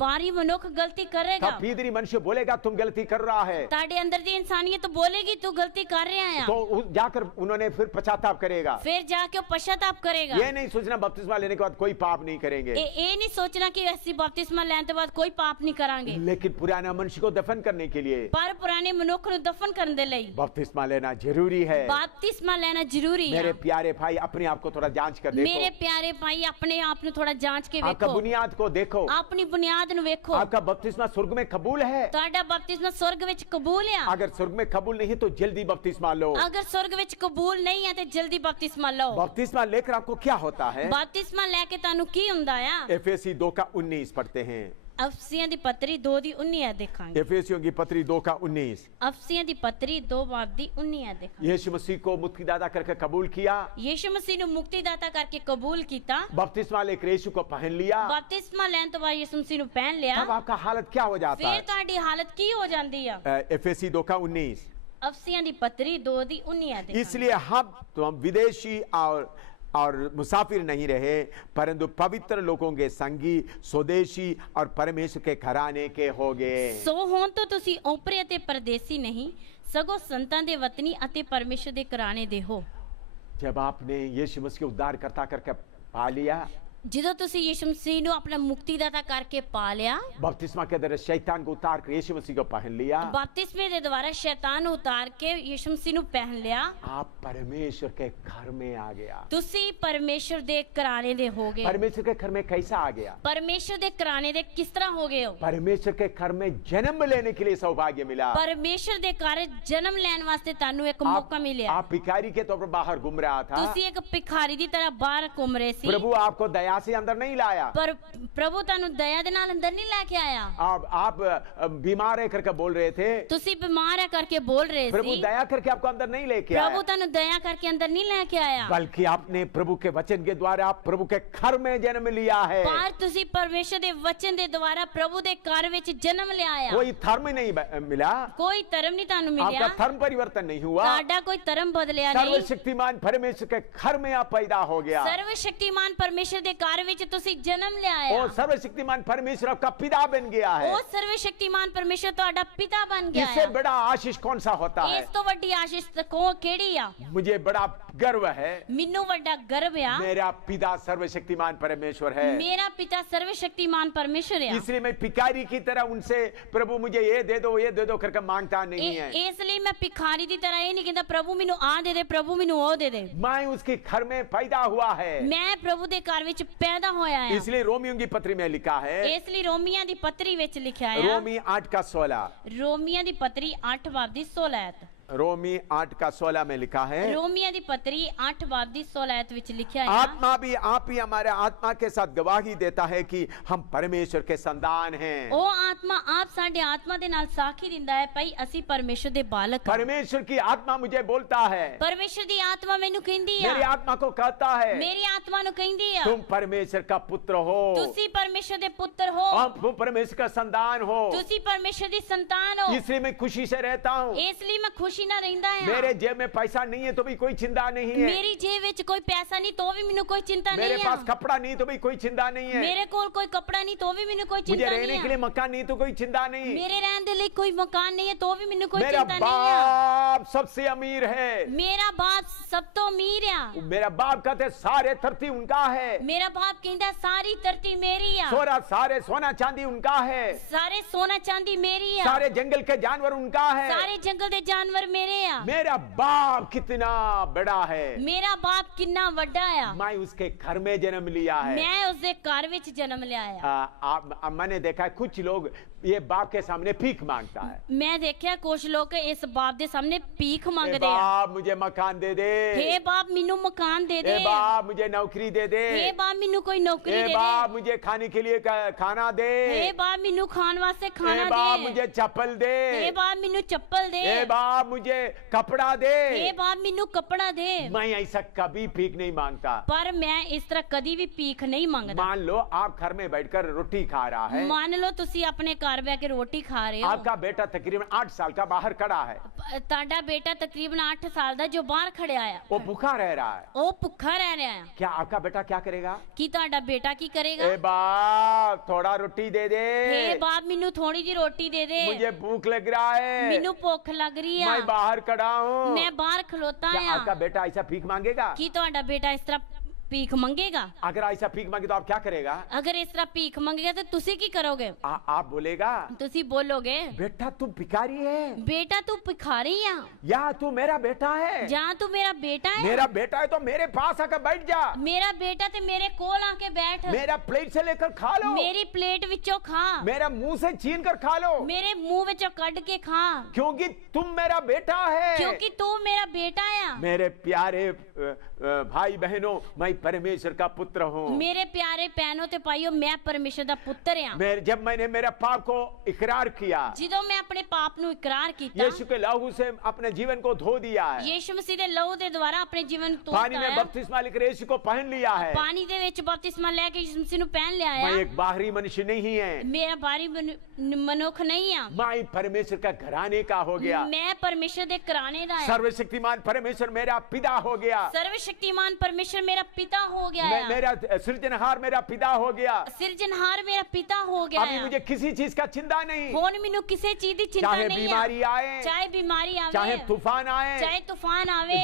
ਬਾਹਰੀ ਮਨੁੱਖ ਗਲਤੀ ਕਰੇਗਾ, तब भीतरी मनुष्य बोलेगा तुम गलती कर रहा है, ਤੁਹਾਡੇ ਅੰਦਰ ਦੀ ਇਨਸਾਨੀਅਤ बोलेगी तू गलती कर रहा है, तो जाकर उन्होंने फिर पश्चाताप करेगा। फिर जाके वो पश्चाताप करेगा। ये नहीं सोचना बपतिस्मा लेने के बाद कोई पाप नहीं करेंगे, ये नहीं सोचना कि ऐसी बपतिस्मा ਲੈਣ ਤੋਂ ਬਾਅਦ कोई पाप नहीं करांगे, लेकिन पुराना मनुष्य को दफन करने के लिए पर पुराने मनुख ਨੂੰ दफन ਕਰਨ ਦੇ ਲਈ बपतिस्मा लेना जरूरी है। बपतिस्मा लेना जरूरी है। मेरे प्यारे भाई अपने आप को थोड़ा जांच कर देखो, मेरे प्यारे भाई अपने आप ਨੂੰ थोड़ा जांच के आपका ਵੇਖੋ, बुनियाद को देखो, ਆਪਣੀ ਬੁਨਿਆਦ ਨੂੰ ਵੇਖੋ। आपका बपतिस्मा स्वर्ग में कबूल है? ਤੁਹਾਡਾ ਬਪਤਿਸਮਾ स्वर्ग ਵਿੱਚ ਕਬੂਲ ਆ? अगर स्वर्ग में कबूल नहीं तो जल्दी बपतिस्मा लो। अगर स्वर्ग ਵਿੱਚ ਕਬੂਲ ਨਹੀਂ ਹੈ ਤੇ ਜਲਦੀ ਬਪਤਿਸਮਾ ਲਓ। बपतिस्मा लेकर आपको क्या होता है? ਬਪਤਿਸਮਾ ਲੈ ਕੇ ਤੁਹਾਨੂੰ ਕੀ ਹੁੰਦਾ ਆ? एफेसी 2 का 19 पढ़ते हैं। ਅਫਸੀਆਂ ਦੀ ਪੱਤਰੀ 2 ਦੀ 19 ਦੇਖਾਂਗੇ। एफेसियों की पत्री 2 का 19। ਅਫਸੀਆਂ ਦੀ ਪੱਤਰੀ 2 ਬਾਬ ਦੀ 19 ਦੇਖਾਂਗੇ। यीशु मसीह को मुक्तिदाता करके कबूल किया, ਯੀਸ਼ੂ ਮਸੀਹ ਨੂੰ ਮੁਕਤੀਦਾਤਾ ਕਰਕੇ ਕਬੂਲ ਕੀਤਾ, बपतिस्मा लेकर यीशु को पहन लिया, ਬਪਤਿਸਮਾ ਲੈਣ ਤੋਂ ਬਾਅਦ ਯੀਸ਼ੂ ਮਸੀਹ ਨੂੰ ਪਹਿਨ ਲਿਆ, तब आपका हालत क्या हो जाता ਫਿਰ है? ਤੁਹਾਡੀ ਹਾਲਤ ਕੀ ਹੋ ਜਾਂਦੀ ਆ? एफेसी 2 का 19। ਅਫਸੀਆਂ ਦੀ ਪੱਤਰੀ 2 ਦੀ 19 ਦੇਖਾਂਗੇ। इसलिए हम विदेशी और मुसाफिर नहीं रहे, परंतु पवित्र लोगों के संगी, स्वदेशी और परमेश्वर के घराने के हो गए। ਸੋ ਹੁਣ ਤੋਂ ਤੁਸੀਂ ਓਪਰੇ ਅਤੇ ਪਰਦੇਸੀ ਨਹੀਂ, ਸਗੋਂ ਸੰਤਾਂ ਦੇ ਵਤਨੀ ਅਤੇ ਪਰਮੇਸ਼ਰ ਦੇ ਘਰਾਣੇ ਦੇ ਹੋ। जब आपने यीशु मसीह को उद्धारकर्ता करके पा लिया, ਜਦੋਂ ਤੁਸੀਂ ਯੀਸ਼ੂ ਮਸੀਹ ਨੂੰ ਆਪਣਾ ਮੁਕਤੀਦਾਤਾ ਕਰਕੇ ਪਾ ਲਿਆ, बपतिस्मा के द्वारा शैतान को उतार कर यीशु मसीह को पहन लिया, ਬਪਤਿਸਮੇ ਦੇ ਦੁਆਰਾ ਸ਼ੈਤਾਨ ਨੂੰ ਉਤਾਰ ਕੇ ਯੀਸ਼ੂ ਮਸੀਹ ਨੂੰ ਪਹਿਨ ਲਿਆ, आप परमेश्वर के घर में आ गया। ਤੁਸੀਂ ਪਰਮੇਸ਼ਰ ਦੇ ਘਰਾਣੇ ਦੇ ਹੋ ਗਏ। परमेश्वर के घर में कैसा आ गया? ਪਰਮੇਸ਼ਰ ਦੇ ਘਰਾਣੇ ਦੇ ਕਿਸ ਤਰ੍ਹਾਂ ਹੋ ਗਏ ਹੋ? परमेश्वर के घर में जन्म लेने के लिए सौभाग्य मिला। ਪਰਮੇਸ਼ਰ ਦੇ ਘਰ ਜਨਮ ਲੈਣ ਵਾਸਤੇ ਤੁਹਾਨੂੰ ਇੱਕ ਮੌਕਾ ਮਿਲਿਆ। आप भिखारी के तौर पर बाहर घूम रहा था, ਤੁਸੀਂ ਇੱਕ ਭਿਖਾਰੀ ਦੀ ਤਰ੍ਹਾਂ ਬਾਹਰ ਘੁੰਮ ਰਹੇ ਸੀ, प्रभु आपको दया से अंदर नहीं लाया। ਪਰ ਪ੍ਰਭੂ ਤੁਹਾਨੂੰ ਦਇਆ ਦੇ ਨਾਲ ਅੰਦਰ ਨਹੀਂ ਲੈ ਕੇ ਆਇਆ। आप बीमार है करके बोल रहे थे, ਤੁਸੀਂ ਬਿਮਾਰ ਹੈ ਕਰਕੇ ਬੋਲ ਰਹੇ प्रभु ਸੀ, दया करके आपको अंदर नहीं लेके ਪ੍ਰਭੂ आया, ਤੁਹਾਨੂੰ ਦਇਆ ਕਰਕੇ ਅੰਦਰ ਨਹੀਂ ਲੈ ਕੇ ਆਇਆ, बल्कि आपने प्रभु के वचन के द्वारा आप प्रभु के घर में जन्म लिया है। ਪਰ ਤੁਸੀਂ ਪਰਮੇਸ਼ਰ ਦੇ ਵਚਨ ਦੇ ਦੁਆਰਾ ਪ੍ਰਭੂ ਦੇ ਘਰ ਵਿੱਚ ਜਨਮ ਲਿਆ ਆ। कोई धर्म नहीं मिला, ਕੋਈ ਧਰਮ ਨਹੀਂ ਤੁਹਾਨੂੰ आपका ਮਿਲਿਆ, धर्म परिवर्तन नहीं हुआ, ਤੁਹਾਡਾ ਕੋਈ ਧਰਮ ਬਦਲਿਆ ਨਹੀਂ। सर्वशक्तिमान परमेश्वर के घर में आप पैदा हो गया। ਸਰਵ ਸ਼ਕਤੀਮਾਨ ਪਰਮੇਸ਼ਰ ਦੇ ਘਰ ਵਿੱਚ ਤੁਸੀਂ ਜਨਮ ਲਿਆ ਆ। और सर्वशक्तिमान परमेश्वर आपका पिता बन गया है। ਉਹ ਸਰਵ ਸ਼ਕਤੀਮਾਨ ਪਰਮੇਸ਼ਰ ਤੁਹਾਡਾ ਪਿਤਾ ਬਣ ਗਿਆ इससे ਆ। बड़ा आशीष कौन सा होता है? ਇਸ ਤੋਂ ਵੱਡੀ ਆਸ਼ੀਸ਼ ਕਿਹੜੀ ਆ? मुझे बड़ा गर्व है, ਮੈਨੂੰ ਵੱਡਾ ਗਰਵ ਆ, मेरा पिता सर्वशक्तिमान परमेश्वर है। ਮੇਰਾ ਪਿਤਾ ਸਰਵ ਸ਼ਕਤੀਮਾਨ ਪਰਮੇਸ਼ਰ ਆ। इसलिए मैं भिखारी की तरह उनसे प्रभु मुझे ये दे दो करके मांगता नहीं है। ਇਸ ਲਈ ਮੈਂ ਭਿਖਾਰੀ ਦੀ ਤਰ੍ਹਾਂ ਇਹ ਨਹੀਂ ਕਹਿੰਦਾ ਪ੍ਰਭੂ ਮੈਨੂੰ ਆ ਦੇ ਦੇ, ਪ੍ਰਭੂ ਮੈਨੂੰ ਉਹ ਦੇ ਦੇ। मैं उसके घर में पैदा हुआ है। ਮੈਂ ਪ੍ਰਭੂ ਦੇ ਘਰ ਵਿੱਚ ਪੈਦਾ ਹੋਇਆ ਆ। इसलिए रोमियों की पत्री में लिखा है, ਇਸ ਲਈ ਰੋਮੀਆਂ ਦੀ ਪੱਤਰੀ ਵਿੱਚ ਲਿਖਿਆ ਆ, रोमी 8 का 16, ਰੋਮੀਆਂ ਦੀ ਪੱਤਰੀ 8 ਬਾਬ ਦੀ 16 ਐਤ। रोमी 8 का 16 में लिखा है, ਰੋਮੀਆਂ ਦੀ ਪੱਤਰੀ 8 ਬਾਬ ਦੀ 16 ਐਤ ਵਿੱਚ ਲਿਖਿਆ ਆ, आत्मा भी आप ही हमारे आत्मा के साथ गवाही देता है कि हम परमेश्वर के संतान हैं। ਉਹ ਆਤਮਾ ਆਪ ਸਾਡੇ ਆਤਮਾ ਦੇ ਨਾਲ ਸਾਖੀ ਦਿੰਦਾ ਹੈ ਭਈ ਅਸੀਂ ਪਰਮੇਸ਼ਰ ਦੇ ਬਾਲਕ ਹਾਂ। परमेश्वर की आत्मा मुझे बोलता है, ਪਰਮੇਸ਼ਰ ਦੀ ਆਤਮਾ ਮੈਨੂੰ ਕਹਿੰਦੀ ਆ, मेरी आत्मा को कहता है, ਮੇਰੀ ਆਤਮਾ ਨੂੰ ਕਹਿੰਦੀ ਆ तुम परमेश्वर का पुत्र हो, ਤੁਸੀਂ ਪਰਮੇਸ਼ਰ ਦੇ ਪੁੱਤਰ ਹੋ, तुम परमेश्वर का संतान हो। ਤੁਸੀਂ ਪਰਮੇਸ਼ਰ ਦੀ ਸੰਤਾਨ ਹੋ। इसलिए मैं खुशी से रहता हूँ। ਇਸ ਲਈ ਮੈਂ ਖੁਸ਼ੀ ਨਾਲ ਰਹਿੰਦਾ ਆ। मेरे जेब में पैसा नहीं है तो भी कोई चिंता नहीं है, ਮੇਰੀ ਜੇਬ ਵਿੱਚ ਕੋਈ ਪੈਸਾ ਨਹੀਂ तो भी ਮੈਨੂੰ ਕੋਈ चिंता मेरे नहीं पास है। कपड़ा नहीं तो भी कोई चिंता नहीं है, मेरे कोल कोई कपड़ा नहीं तो भी मैंने कोई मुझे चिंता रहने नहीं के लिए है। मकान नहीं तो कोई चिंता नहीं। मेरे रहने के लिए कोई मकान नहीं है तो भी मैंने कोई मेरा चिंता नहीं है। बाप सबसे अमीर है। मेरा बाप सब तो अमीर है। मेरा बाप कहते सारे धरती उनका है, मेरा बाप कहता सारी धरती मेरी है, सारे सोना चांदी उनका है, सारे सोना चांदी मेरी है, सारे जंगल के जानवर उनका है। सारे जंगल के जानवर मेरे है। मेरा बाप कितना बड़ा है, मेरा बाप कितना वड्डा है। मैं उसके घर में जन्म लिया है। मैं उसके घर विच जन्म लिया है। मैंने देखा है कुछ लोग ये बाप के सामने भीख मांगता है। मैं देखिया कुछ लोग इस बाप दे सामने भीख ए मंगदे आ। बाप मुझे मकान दे दे, हे बाप मैनू मकान दे दे, ए बाप मुझे नौकरी दे दे, हे बाप मैनू कोई नौकरी ए दे दे, बाप मुझे खाने के लिए खाना दे, हे बाप मैनू खान वास्ते ए खाना बाप दे, मुझे चप्पल दे, हे बाप मैनू चप्पल दे, ए बाप मुझे कपड़ा दे। हे बाप मैनू कपड़ा दे। मैं ऐसा कभी भीख नहीं मांगता। पर मैं इस तरह कदी भी भीख नहीं मंगदा। मान लो आप घर में बैठकर रोटी खा रहा है, मान लो तुसी अपने घर बैठ के रोटी खा रहे हो, आपका बेटा तकरीबन 8 साल का बाहर खड़ा है, ताड़ा बेटा तकरीबन 8 साल दा जो बाहर खड़िया आ, वो भूखा रह रहा है, ਉਹ ਭੁੱਖਾ ਰਹਿ ਰਿਹਾ ਹੈ, क्या आपका बेटा क्या करेगा? ਕੀ ਤੁਹਾਡਾ ਬੇਟਾ ਕੀ ਕਰੇਗਾ? ए बाप थोड़ा रोटी दे दे, हे बाप ਮੈਨੂੰ ਥੋੜੀ ਜੀ ਰੋਟੀ ਦੇ ਦੇ, मुझे भूख लग रहा है, ਮੈਨੂੰ ਭੁੱਖ ਲੱਗ ਰਹੀ ਆ, मैं बाहर खड़ा हूँ। ਮੈਂ ਬਾਹਰ ਖਲੋਤਾ क्या ਆ। आपका बेटा ऐसा भीख मांगेगा? ਕੀ ਤੁਹਾਡਾ ਬੇਟਾ ਇਸ ਤਰ੍ਹਾਂ ਭੀਖ ਮੰਗੇਗਾ? अगर ऐसा भीख मांगे तो आप क्या करेगा? ਅਗਰ ਇਸ ਤਰ੍ਹਾਂ ਭੀਖ ਮੰਗੇਗਾ ਤਾਂ ਤੁਸੀਂ ਕੀ ਕਰੋਗੇ? आप बोलेगा ਤੁਸੀਂ ਬੋਲੋਗੇ बेटा तू भिखारी है ਬੇਟਾ ਤੂੰ ਭਿਖਾਰੀ ਆ या तू मेरा बेटा है? ਜਾਂ ਤੂੰ ਮੇਰਾ ਬੇਟਾ ਹੈ? मेरा बेटा है तो मेरे पास आकर बैठ जा, ਮੇਰਾ ਬੇਟਾ ਤੇ ਮੇਰੇ ਕੋਲ ਆ ਕੇ ਬੈਠ, मेरा प्लेट से लेकर खा लो, ਮੇਰੀ ਪਲੇਟ ਵਿੱਚੋਂ ਖਾ, मेरा मुंह से छीन कर खा लो, ਮੇਰੇ ਮੂੰਹ ਵਿੱਚੋਂ ਕੱਢ ਕੇ ਖਾ, क्योंकि तुम मेरा बेटा है। ਕਿਉਂਕਿ ਤੂੰ ਮੇਰਾ ਬੇਟਾ ਆ। मेरे प्यारे भाई बहनों, मैं परमेश्वर का पुत्र हूँ। मेरे प्यारे बहनों ते भाइयों, मैं परमेश्वर दा पुत्र हां। जब मैंने मेरा पाप को इकरार किया, ਜਦੋਂ मैं अपने पाप ਨੂੰ ਇਕਰਾਰ ਕੀਤਾ, यीशु के लहू से अपने जीवन को धो दिया है, ਯीशु मसीह ਦੇ ਲਹੂ ਦੇ ਦੁਆਰਾ ਆਪਣੇ ਜੀਵਨ ਨੂੰ पानी में ਧੋਤਾ ਹੈ, बपतिस्मा लेकर यीशु को पहन लिया है। ਪਾਣੀ ਦੇ ਵਿੱਚ ਬਪਤਿਸਮਾ ਲੈ ਕੇ ਯਿਸੂ ਮਸੀਹ ਨੂੰ ਪਹਿਨ ਲਿਆ मैं ਆ। एक बाहरी मनुष्य नहीं है, ਮੇਰਾ ਬਾਹਰੀ ਮਨੁੱਖ ਨਹੀਂ ਆ, मैं परमेश्वर का घराने का हो गया। ਮੈਂ ਪਰਮੇਸ਼ਰ ਦੇ ਘਰਾਣੇ ਦਾ ਆ। सर्वशक्तिमान परमेश्वर मेरा पिता हो गया, सर्वशक्तिमान परमेश्वर मेरा पिता हो गया है, मेरा सृजनहार मेरा पिता हो गया। सिरजनहार मेरा पिता हो गया अभी है। मुझे किसी चीज का चिंता नहीं, ਹੁਣ ਮੈਨੂੰ ਕਿਸੇ ਚੀਜ਼ ਦੀ ਚਿੰਤਾ चाहे नहीं बीमारी है, आए, चाहे बीमारी चाहे आवे, तूफान आए, चाहे तूफान आवे,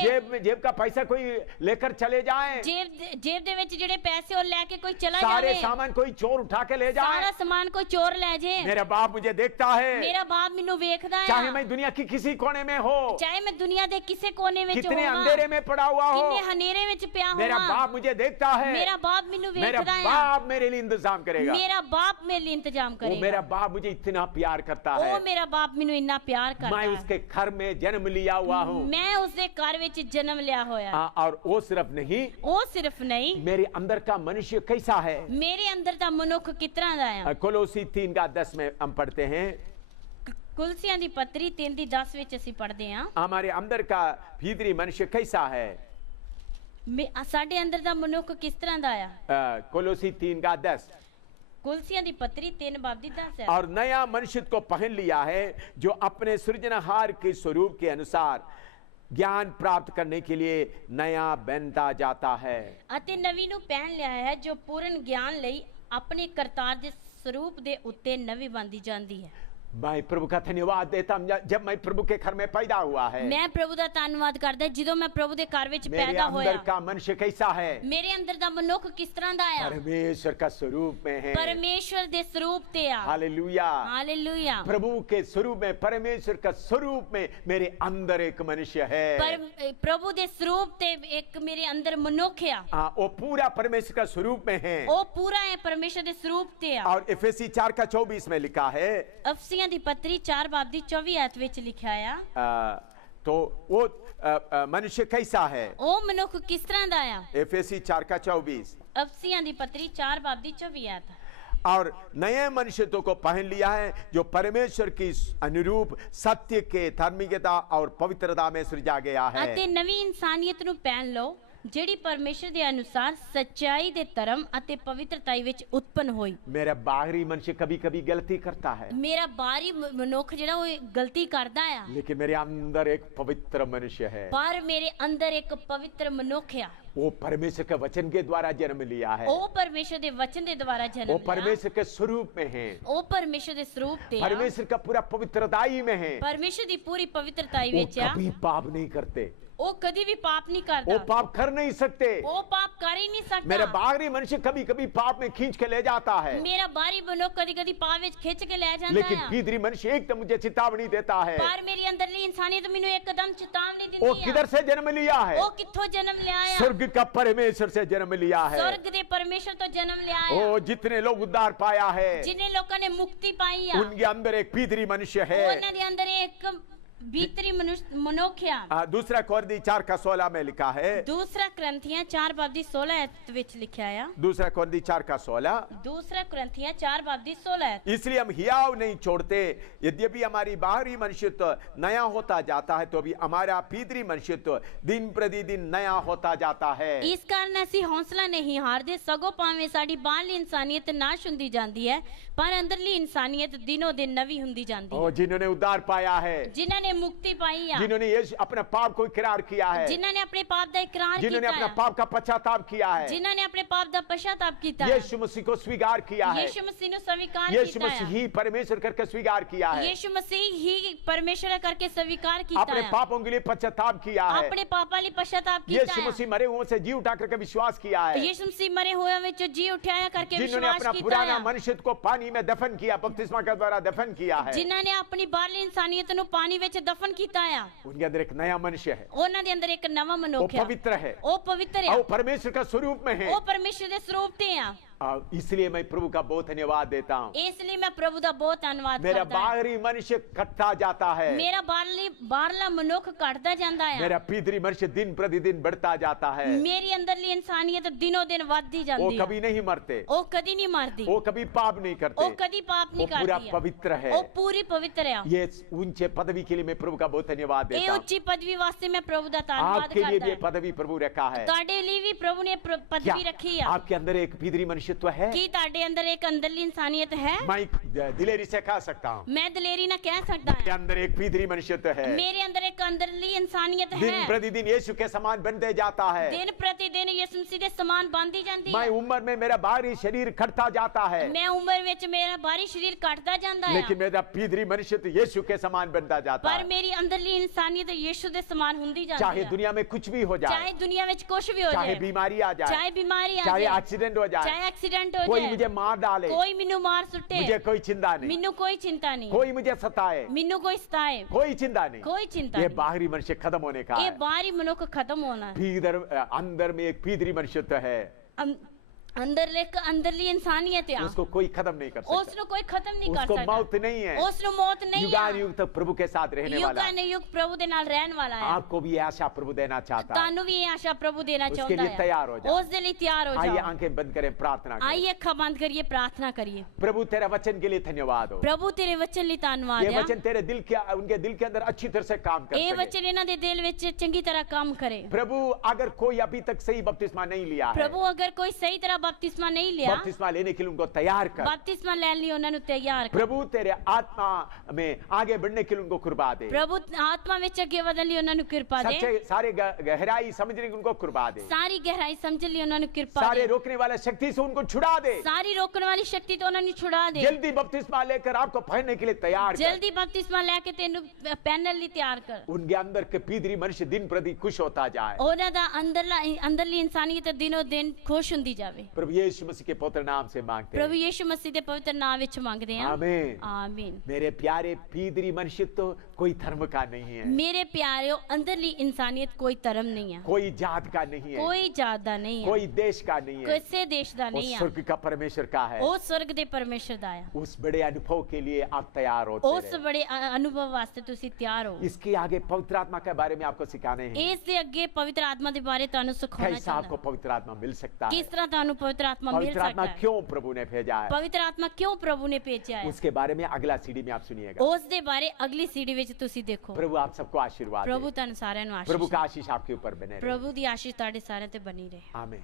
जेब का पैसा कोई लेकर चले जाए, जेब ਦੇ ਵਿੱਚ ਜਿਹੜੇ ਪੈਸੇ ਉਹ ਲੈ ਕੇ ਕੋਈ ਚਲਾ सारे ਜਾਵੇ, सामान कोई चोर उठा के ले जाए, ਸਾਰਾ ਸਮਾਨ ਕੋਈ ਚੋਰ ਲੈ ਜੇ, मेरा बाप मुझे देखता है। ਮੇਰਾ ਬਾਪ ਮੈਨੂੰ ਵੇਖਦਾ ਹੈ, चाहे मैं दुनिया की किसी कोने में हो, ਚਾਹੇ ਮੈਂ ਦੁਨੀਆ ਦੇ ਕਿਸੇ ਕੋਨੇ ਵਿੱਚ कितने ਹੋਵਾਂ, अंधेरे में पड़ा हुआ ਕਿੰਨੇ हो, ਹਨੇਰੇ ਵਿੱਚ ਪਿਆ मेरा ਹੋਵਾਂ, बाप मुझे देखता है। ਮੇਰਾ ਬਾਪ ਮੈਨੂੰ मेरा ਵੇਖਦਾ ਹੈ, बाप मेरे लिए इंतजाम करेगा। ਮੇਰਾ ਬਾਪ ਮੇਰੇ ਲਈ ਇੰਤਜ਼ਾਮ वो ਕਰੇਗਾ। मेरा बाप मुझे इतना प्यार करता है। ਉਹ ਮੇਰਾ ਬਾਪ ਮੈਨੂੰ ਇੰਨਾ ਪਿਆਰ ਕਰਦਾ मैं ਹੈ, उसके घर में जन्म लिया हुआ हूँ। ਮੈਂ ਉਸਦੇ ਘਰ ਵਿੱਚ ਜਨਮ ਲਿਆ ਹੋਇਆ ਹੈ। और वो सिर्फ नहीं, ਉਹ ਸਿਰਫ ਨਹੀਂ, मेरे अंदर का मनुष्य कैसा है? ਮੇਰੇ ਅੰਦਰ ਦਾ ਮਨੁੱਖ ਕਿਸ ਤਰ੍ਹਾਂ ਦਾ ਹੈ। कोलोसी 3:10 में हम पढ़ते हैं, ਕੁਲਸੀਆਂ ਦੀ ਪੱਤਰੀ 3:10 ਵਿੱਚ ਅਸੀਂ ਪੜ੍ਹਦੇ ਹਾਂ, हमारे अंदर का भीतरी मनुष्य कैसा है? ਸਾਡੇ ਅੰਦਰ ਦਾ ਮਨੁੱਖ ਕਿਸ ਤਰ੍ਹਾਂ ਦਾ ਆ। कोलोसी 3:10। ਕੁਲਸੀਆਂ ਦੀ ਪੱਤਰੀ 3:10 ਹੈ। और नया मनुष्य को पहन लिया है, जो अपने सृजनहार के स्वरूप के अनुसार ज्ञान प्राप्त करने के लिए नया बनता जाता है। ਅਤੇ ਨਵੀਂ ਨੂੰ ਪਹਿਨ ਲਿਆ ਹੈ, ਜੋ ਪੂਰਨ ਗਿਆਨ ਲਈ ਆਪਣੇ ਕਰਤਾਰ ਦੇ ਸਰੂਪ ਦੇ ਉੱਤੇ ਨਵੀਂ ਬਣਦੀ ਜਾਂਦੀ ਹੈ। मैं प्रभु का धन्यवाद देता हूं, जब मैं प्रभु के घर में पैदा हुआ है। ਮੈਂ ਪ੍ਰਭੂ ਦਾ ਧੰਨਵਾਦ ਕਰਦਾ ਜਦੋਂ ਮੈਂ ਪ੍ਰਭੂ ਦੇ ਘਰ ਵਿੱਚ मेरे ਪੈਦਾ ਹੋਇਆ। अंदर का मनुष्य कैसा है? ਮੇਰੇ ਅੰਦਰ ਦਾ ਮਨੁੱਖ ਕਿਸ ਤਰ੍ਹਾਂ ਦਾ ਆ? परमेश्वर का स्वरूप में है। ਪਰਮੇਸ਼ਵਰ ਦੇ ਸਰੂਪ ਤੇ ਆ। हालेलुया। हालेलुया। प्रभु के स्वरूप में, परमेश्वर का स्वरूप में मेरे अंदर एक मनुष्य है। पर प्रभु ਦੇ ਸਰੂਪ ਤੇ ਇੱਕ ਮੇਰੇ ਅੰਦਰ ਮਨੁੱਖ ਆ। हाँ, वो पूरा परमेश्वर का स्वरूप में है। ਉਹ ਪੂਰਾ ਹੈ ਪਰਮੇਸ਼ਰ ਦੇ ਸਰੂਪ ਤੇ ਆ। और इफिसी 4:24 में लिखा है, ਅਫਸੀਆਂ ਦੀ ਪੱਤਰੀ 4:24 ਆਇਤ ਵਿੱਚ ਲਿਖਿਆ ਆ। तो वो मनुष्य कैसा है? ਉਹ ਮਨੁੱਖ ਕਿਸ ਤਰ੍ਹਾਂ ਦਾ ਆ? इफिसी 4:24। ਅਫਸੀਆਂ ਦੀ ਪੱਤਰੀ 4:24 ਆਇਤ। और नए मनुष्यों को पहन लिया है, जो परमेश्वर की अनुरूप सत्य के धार्मिकता और पवित्रता में सृजा गया है। ਅਤੇ ਨਵੀਂ ਇਨਸਾਨੀਅਤ ਨੂੰ ਪਹਿਨ ਲਓ, ਜਿਹੜੀ ਪਰਮੇਸ਼ਰ ਦੇ ਅਨੁਸਾਰ ਸੱਚਾਈ ਦੇ ਧਰਮ ਅਤੇ ਪਵਿੱਤਰਤਾ ਵਿੱਚ ਉਤਪੰਨ ਹੋਈ। मेरा बाहरी मनुष्य कभी कभी गलती करता है, ਮੇਰਾ ਬਾਹਰੀ ਮਨੁੱਖ ਜਿਹੜਾ ਉਹ ਗਲਤੀ ਕਰਦਾ ਆ, लेकिन मेरे अंदर एक पवित्र मनुष्य है। ਪਰ ਮੇਰੇ ਅੰਦਰ ਇੱਕ ਪਵਿੱਤਰ ਮਨੁੱਖ ਆ। वो परमेश्वर के वचन के द्वारा जन्म लिया है। ਉਹ ਪਰਮੇਸ਼ਰ ਦੇ ਵਚਨ ਦੇ ਦੁਆਰਾ ਜਨਮ वो ਲਿਆ। परमेश्वर के स्वरूप में है। ਉਹ ਪਰਮੇਸ਼ਰ ਦੇ ਸਰੂਪ ਤੇ ਆ। परमेश्वर का पूरा पवित्रताई में है। ਪਰਮੇਸ਼ਰ ਦੀ ਪੂਰੀ ਪਵਿੱਤਰਤਾਈ वो ਵਿੱਚ ਆ। कभी पाप नहीं करते, ਉਹ ਕਦੀ ਵੀ ਪਾਪ ਨਹੀਂ वो ਕਰਦਾ। पाप कर नहीं सकते। ਉਹ ਪਾਪ ਕਰ ਹੀ ਨਹੀਂ मेरा ਸਕਦਾ। बाहरी मनुष्य कभी कभी पाप में खींच के ले जाता है, ਮੇਰਾ ਬਾਹਰੀ ਮਨੁੱਖ ਕਦੀ ਕਦੀ ਪਾਪ ਵਿੱਚ ਖਿੱਚ ਕੇ ਲੈ ਜਾਂਦਾ लेकिन ਆ। भीतरी मनुष्य एकदम मुझे चेतावनी देता है। ਪਰ ਮੇਰੀ ਅੰਦਰਲੀ ਇਨਸਾਨੀਅਤ ਮੈਨੂੰ ਇੱਕਦਮ ਚੇਤਾਵਨੀ वो ਦਿੰਦੀ ਆ। किधर से जन्म लिया है? ਉਹ ਕਿੱਥੋਂ ਜਨਮ ਲਿਆ ਆ? स्वर्ग स्वर्ग का परमेश्वर से जन्म लिया है। स्वर्ग दे परमेश्वर तो जन्म लिया है। ओ जितने लोग उद्धार पाया है, जिन्हें लोगों ने मुक्ति पाई है, उनके अंदर एक पितरी मनुष्य है। उन्हां दे अंदर एक भीतरी मनुष्य है। दूसरा कोरिन्थी 4:16 में लिखा है। दूसरा क्रंथियां 4:16 विच लिखा है। दूसरा कोरिन्थी 4:16। दूसरा क्रंथियां 4:16। इसलिए हम हियाव नहीं छोड़ते, यद्यपि हमारी बाहरी मनुष्यत्व नया होता जाता है तो भी हमारा भीतरी मनुष्यत्व दिन प्रतिदिन नया होता जाता है। इस कारण असी हौसला नहीं हारदे, सगों भावें साडी बाहरली इंसानियत नाश हुंदी जांदी है, पर अंदरली इंसानियत दिनों दिन नवी हुंदी जांदी है। जिन्होंने उद्धार पाया है, जिन्होंने मुक्ति पाई है, जिन्होंने यीशु अपने पाप को इकरार किया है, जिन्होंने अपने पाप का इकरार किया, जिन्होंने अपने पाप का पश्चाताप किया है, जिन्होंने अपने पाप का पश्चाताप किया, यीशु मसीह को स्वीकार किया है, यीशु मसीह ने स्वीकार यीशु किया मसीह है, ही परमेश्वर करके स्वीकार किया है, यीशु मसीह ही परमेश्वर करके स्वीकार किया अपने है, पापों के लिए पश्चाताप किया है, अपने पापों लिए पश्चाताप किया यीशु है, मसीह मरे हुओं से जी उठा करके विश्वास किया है, यीशु मसीह मरे हुए में जो जी उठाया करके जिन्होंने विश्वास अपना किया पुराना है, मनुष्य को पानी में दफन किया, बपतिस्मा के द्वारा दफन किया है, जिन्होंने अपनी बाहरली इंसानियत नु पानी विच दफन किया है, उनके अंदर एक नया मनुष्य है, उन्हां दे अंदर एक नवा वो मनुष्य है, पवित्र है, वो पवित्र है, वो परमेश्वर का स्वरूप में है। वो परमेश्वर दे स्वरूप ते है। इसलिए मैं प्रभु का बहुत धन्यवाद देता हूँ। इसलिए मैं प्रभु का बहुत धन्यवाद मेरा करता हूं। बाहरी मनुष्य कटता जाता है, मेरा बाहरला मनुख घटता जाता है, मेरा भीतरी मनुष्य दिन प्रतिदिन बढ़ता जाता है। मेरी अंदरली इंसानियत दिनों दिन बढ़ती वो जाती है, कभी नहीं मरते, वो कदी नहीं मरती, वो कभी पाप नहीं करते, वो कदी पाप नहीं वो पूरा करती है, पवित्र है। वो पूरी पवित्र है। ये ऊंचे पदवी के लिए मैं प्रभु का बहुत धन्यवाद ये देता हूँ। उच्ची पदवी वास्ते मैं प्रभु का धन्यवाद आपके लिए भी करता ये हूं। पदवी प्रभु रखा है। ਤੁਹਾਡੇ ਲਈ ਵੀ प्रभु ने क्या पदवी रखी है। आपके अंदर एक भीतरी मनुष्यत्व है? ਕੀ ਤੁਹਾਡੇ अंदर एक अंदरली इंसानियत है? मैं दिलेरी से कह सकता हूँ, मैं दलेरी ना कह सकता मेरे है, अंदर एक भीतरी मनुष्यत्व है। मेरे अंदर एक अंदरली इंसानियत दिन है, प्रतिदिन यीशु के समान बनते जाता है। दिन प्रतिदिन यीशु मसीह दे समान बनती जाती मैं है। उम्र में मेरा बाहरी शरीर खटता जाता है, मैं उम्र विच मेरा बाहरी शरीर घटता जाता है, लेकिन मेरा भीतरी मनुष्यत्व यीशु के समान बनता जाता पर है। मेरी अंदरली इंसानियत यीशु दे समान हुंदी जाती चाहे है। दुनिया में कुछ भी हो जाए, चाहे दुनिया विच कुछ भी हो चाहे जाए, बीमारी आ जाए, चाहे बीमारी आ चाहे जाए, एक्सीडेंट हो जाए, चाहे एक्सीडेंट हो कोई जाए, मुझे मार डाले, कोई मिन्नू मार सुट्टे, मुझे कोई चिंता नहीं, मिन्नू कोई चिंता नहीं, कोई मुझे सताए, मिन्नू कोई सताए, कोई चिंता नहीं। कोई चिंता ये नहीं। बाहरी मनुष्य खत्म होने का ये है। बाहरी मनुख खत्म होना है। भीतर अंदर में एक भीतरी मनुष्यत्व है, अंदरली इंसानियत है, उसको कोई खत्म नहीं कर सकता, उसनु कोई खत्म नहीं कर उसको सकता, मौत नहीं है, उसनु मौत नहीं युगान है, युग तक प्रभु के साथ रहने वाला है। युगान युग प्रभु दे नाल रहन वाला है। आपको भी ये आशा प्रभु देना चाहता है। तानु भी ये आशा प्रभु देना उसके चाहता लिए है। तैयार हो जाओ। उस दे लिए तैयार हो आइए जाओ। आंखें बंद करें, प्रार्थना करें। आइए अखा बंद करिए, प्रार्थना करिए। प्रभु तेरे वचन के लिए धन्यवाद हो। प्रभु तेरे वचन लिए धन्यवाद ये है। वचन तेरे दिल के उनके दिल के अंदर अच्छी तरह से काम कर ये सके। वचन इन्हां दे दिल विच चंगी तरह काम करे। प्रभु अगर कोई अभी तक सही बपतिस्मा नहीं लिया है, प्रभु अगर कोई सही तरह बपतिस्मा नहीं लिया, बपतिस्मा लेने के लिए उनको तैयार कर। बपतिस्मा लेने लिए उन्हें तैयार कर। प्रभु तेरे आत्मा में आगे बढ़ने के लिए उनको कृपा दे। प्रभु आत्मा विच अगे ਵਧਣ ਲਈ ਉਹਨਾਂ ਨੂੰ ਕਿਰਪा दे। सच्चे सारे गहराई समझने की उनको कृपा दे। सारी गहराई समझ ਲਈ ਉਹਨਾਂ ਨੂੰ किरपा सारे दे। रोकने वाले शक्ति से उनको छुड़ा दे। सारी रोकਣ वाली शक्ति तो ਉਹਨਾਂ ਨੂੰ छुड़ा दे। जल्दी बपतिस्मा लेकर आपको पहनने के लिए तैयार कर। जल्दी बपतिस्मा लेके तेनु पहनਣ ਲਈ ਤਿਆਰ कर। उनके अंदर के भीतरी मनुष्य दिन प्रति खुश होता जाए। ਉਹਨਾਂ ਦਾ अंदरली इंसानियत दिनों दिन खुश ਹੁੰਦੀ ਜਾਵੇ। प्रभु यीशु मसीह के पवित्र नाम से मांगते प्रभु हैं, यीशु मसीह ਦੇ ਪਵਿੱਤਰ ਨਾਮ ਵਿੱਚ ਮੰਗਦੇ ਹਾਂ। आमीन। आमीन। मेरे प्यारे भीतरी मनुष्य तो कोई धर्म का नहीं है, मेरे प्यारे अंदरली इंसानियत कोई धर्म नहीं है, कोई जात का नहीं है, कोई जात ਦਾ नहीं है, कोई देश का नहीं है, ਕਿਸੇ ਦੇਸ਼ ਦਾ वो नहीं है, स्वर्ग का परमेश्वर का है। ਉਹ स्वर्ग ਦੇ ਪਰਮੇਸ਼ਰ ਦਾ ਹੈ। उस बड़े अनुभव के लिए आप तैयार होते ਉਸ रहे। बड़े अनुभव वास्ते ਤੁਸੀਂ ਤਿਆਰ ਹੋ। इसके आगे पवित्र आत्मा के बारे में आपको सिखाने हैं। ਇਸ ਦੇ ਅੱਗੇ ਪਵਿੱਤਰ ਆਤਮਾ ਦੇ ਬਾਰੇ ਤੁਹਾਨੂੰ ਸਿਖਾਉਣਾ कैसा आपको ਚਾਹੁੰਦਾ। पवित्र आत्मा मिल सकता है, किस तरह ਤੁਹਾਨੂੰ पवित्र आत्मा मिल पवित्र आत्मा सकता है, क्यों प्रभु ने भेजा है, पवित्र आत्मा क्यों प्रभु ने भेजा है, उसके बारे में अगला सीढ़ी में आप सुनिएगा। ਉਸ ਦੇ ਬਾਰੇ ਅਗਲੀ ਸੀੜੀ ਵਿੱਚ ਤੁਸੀਂ ਦੇਖੋ। प्रभु आप सबको आशीर्वाद प्रभु दे। ਤੁਹਾਨੂੰ ਸਾਰਿਆਂ ਨੂੰ प्रभु आशीष का आशीष आपके ऊपर बने रहे। प्रभु ਦੀ आशीष ਤੁਹਾਡੇ ਸਾਰਿਆਂ ਤੇ ਬਣੀ ਰਹੇ। आमीन।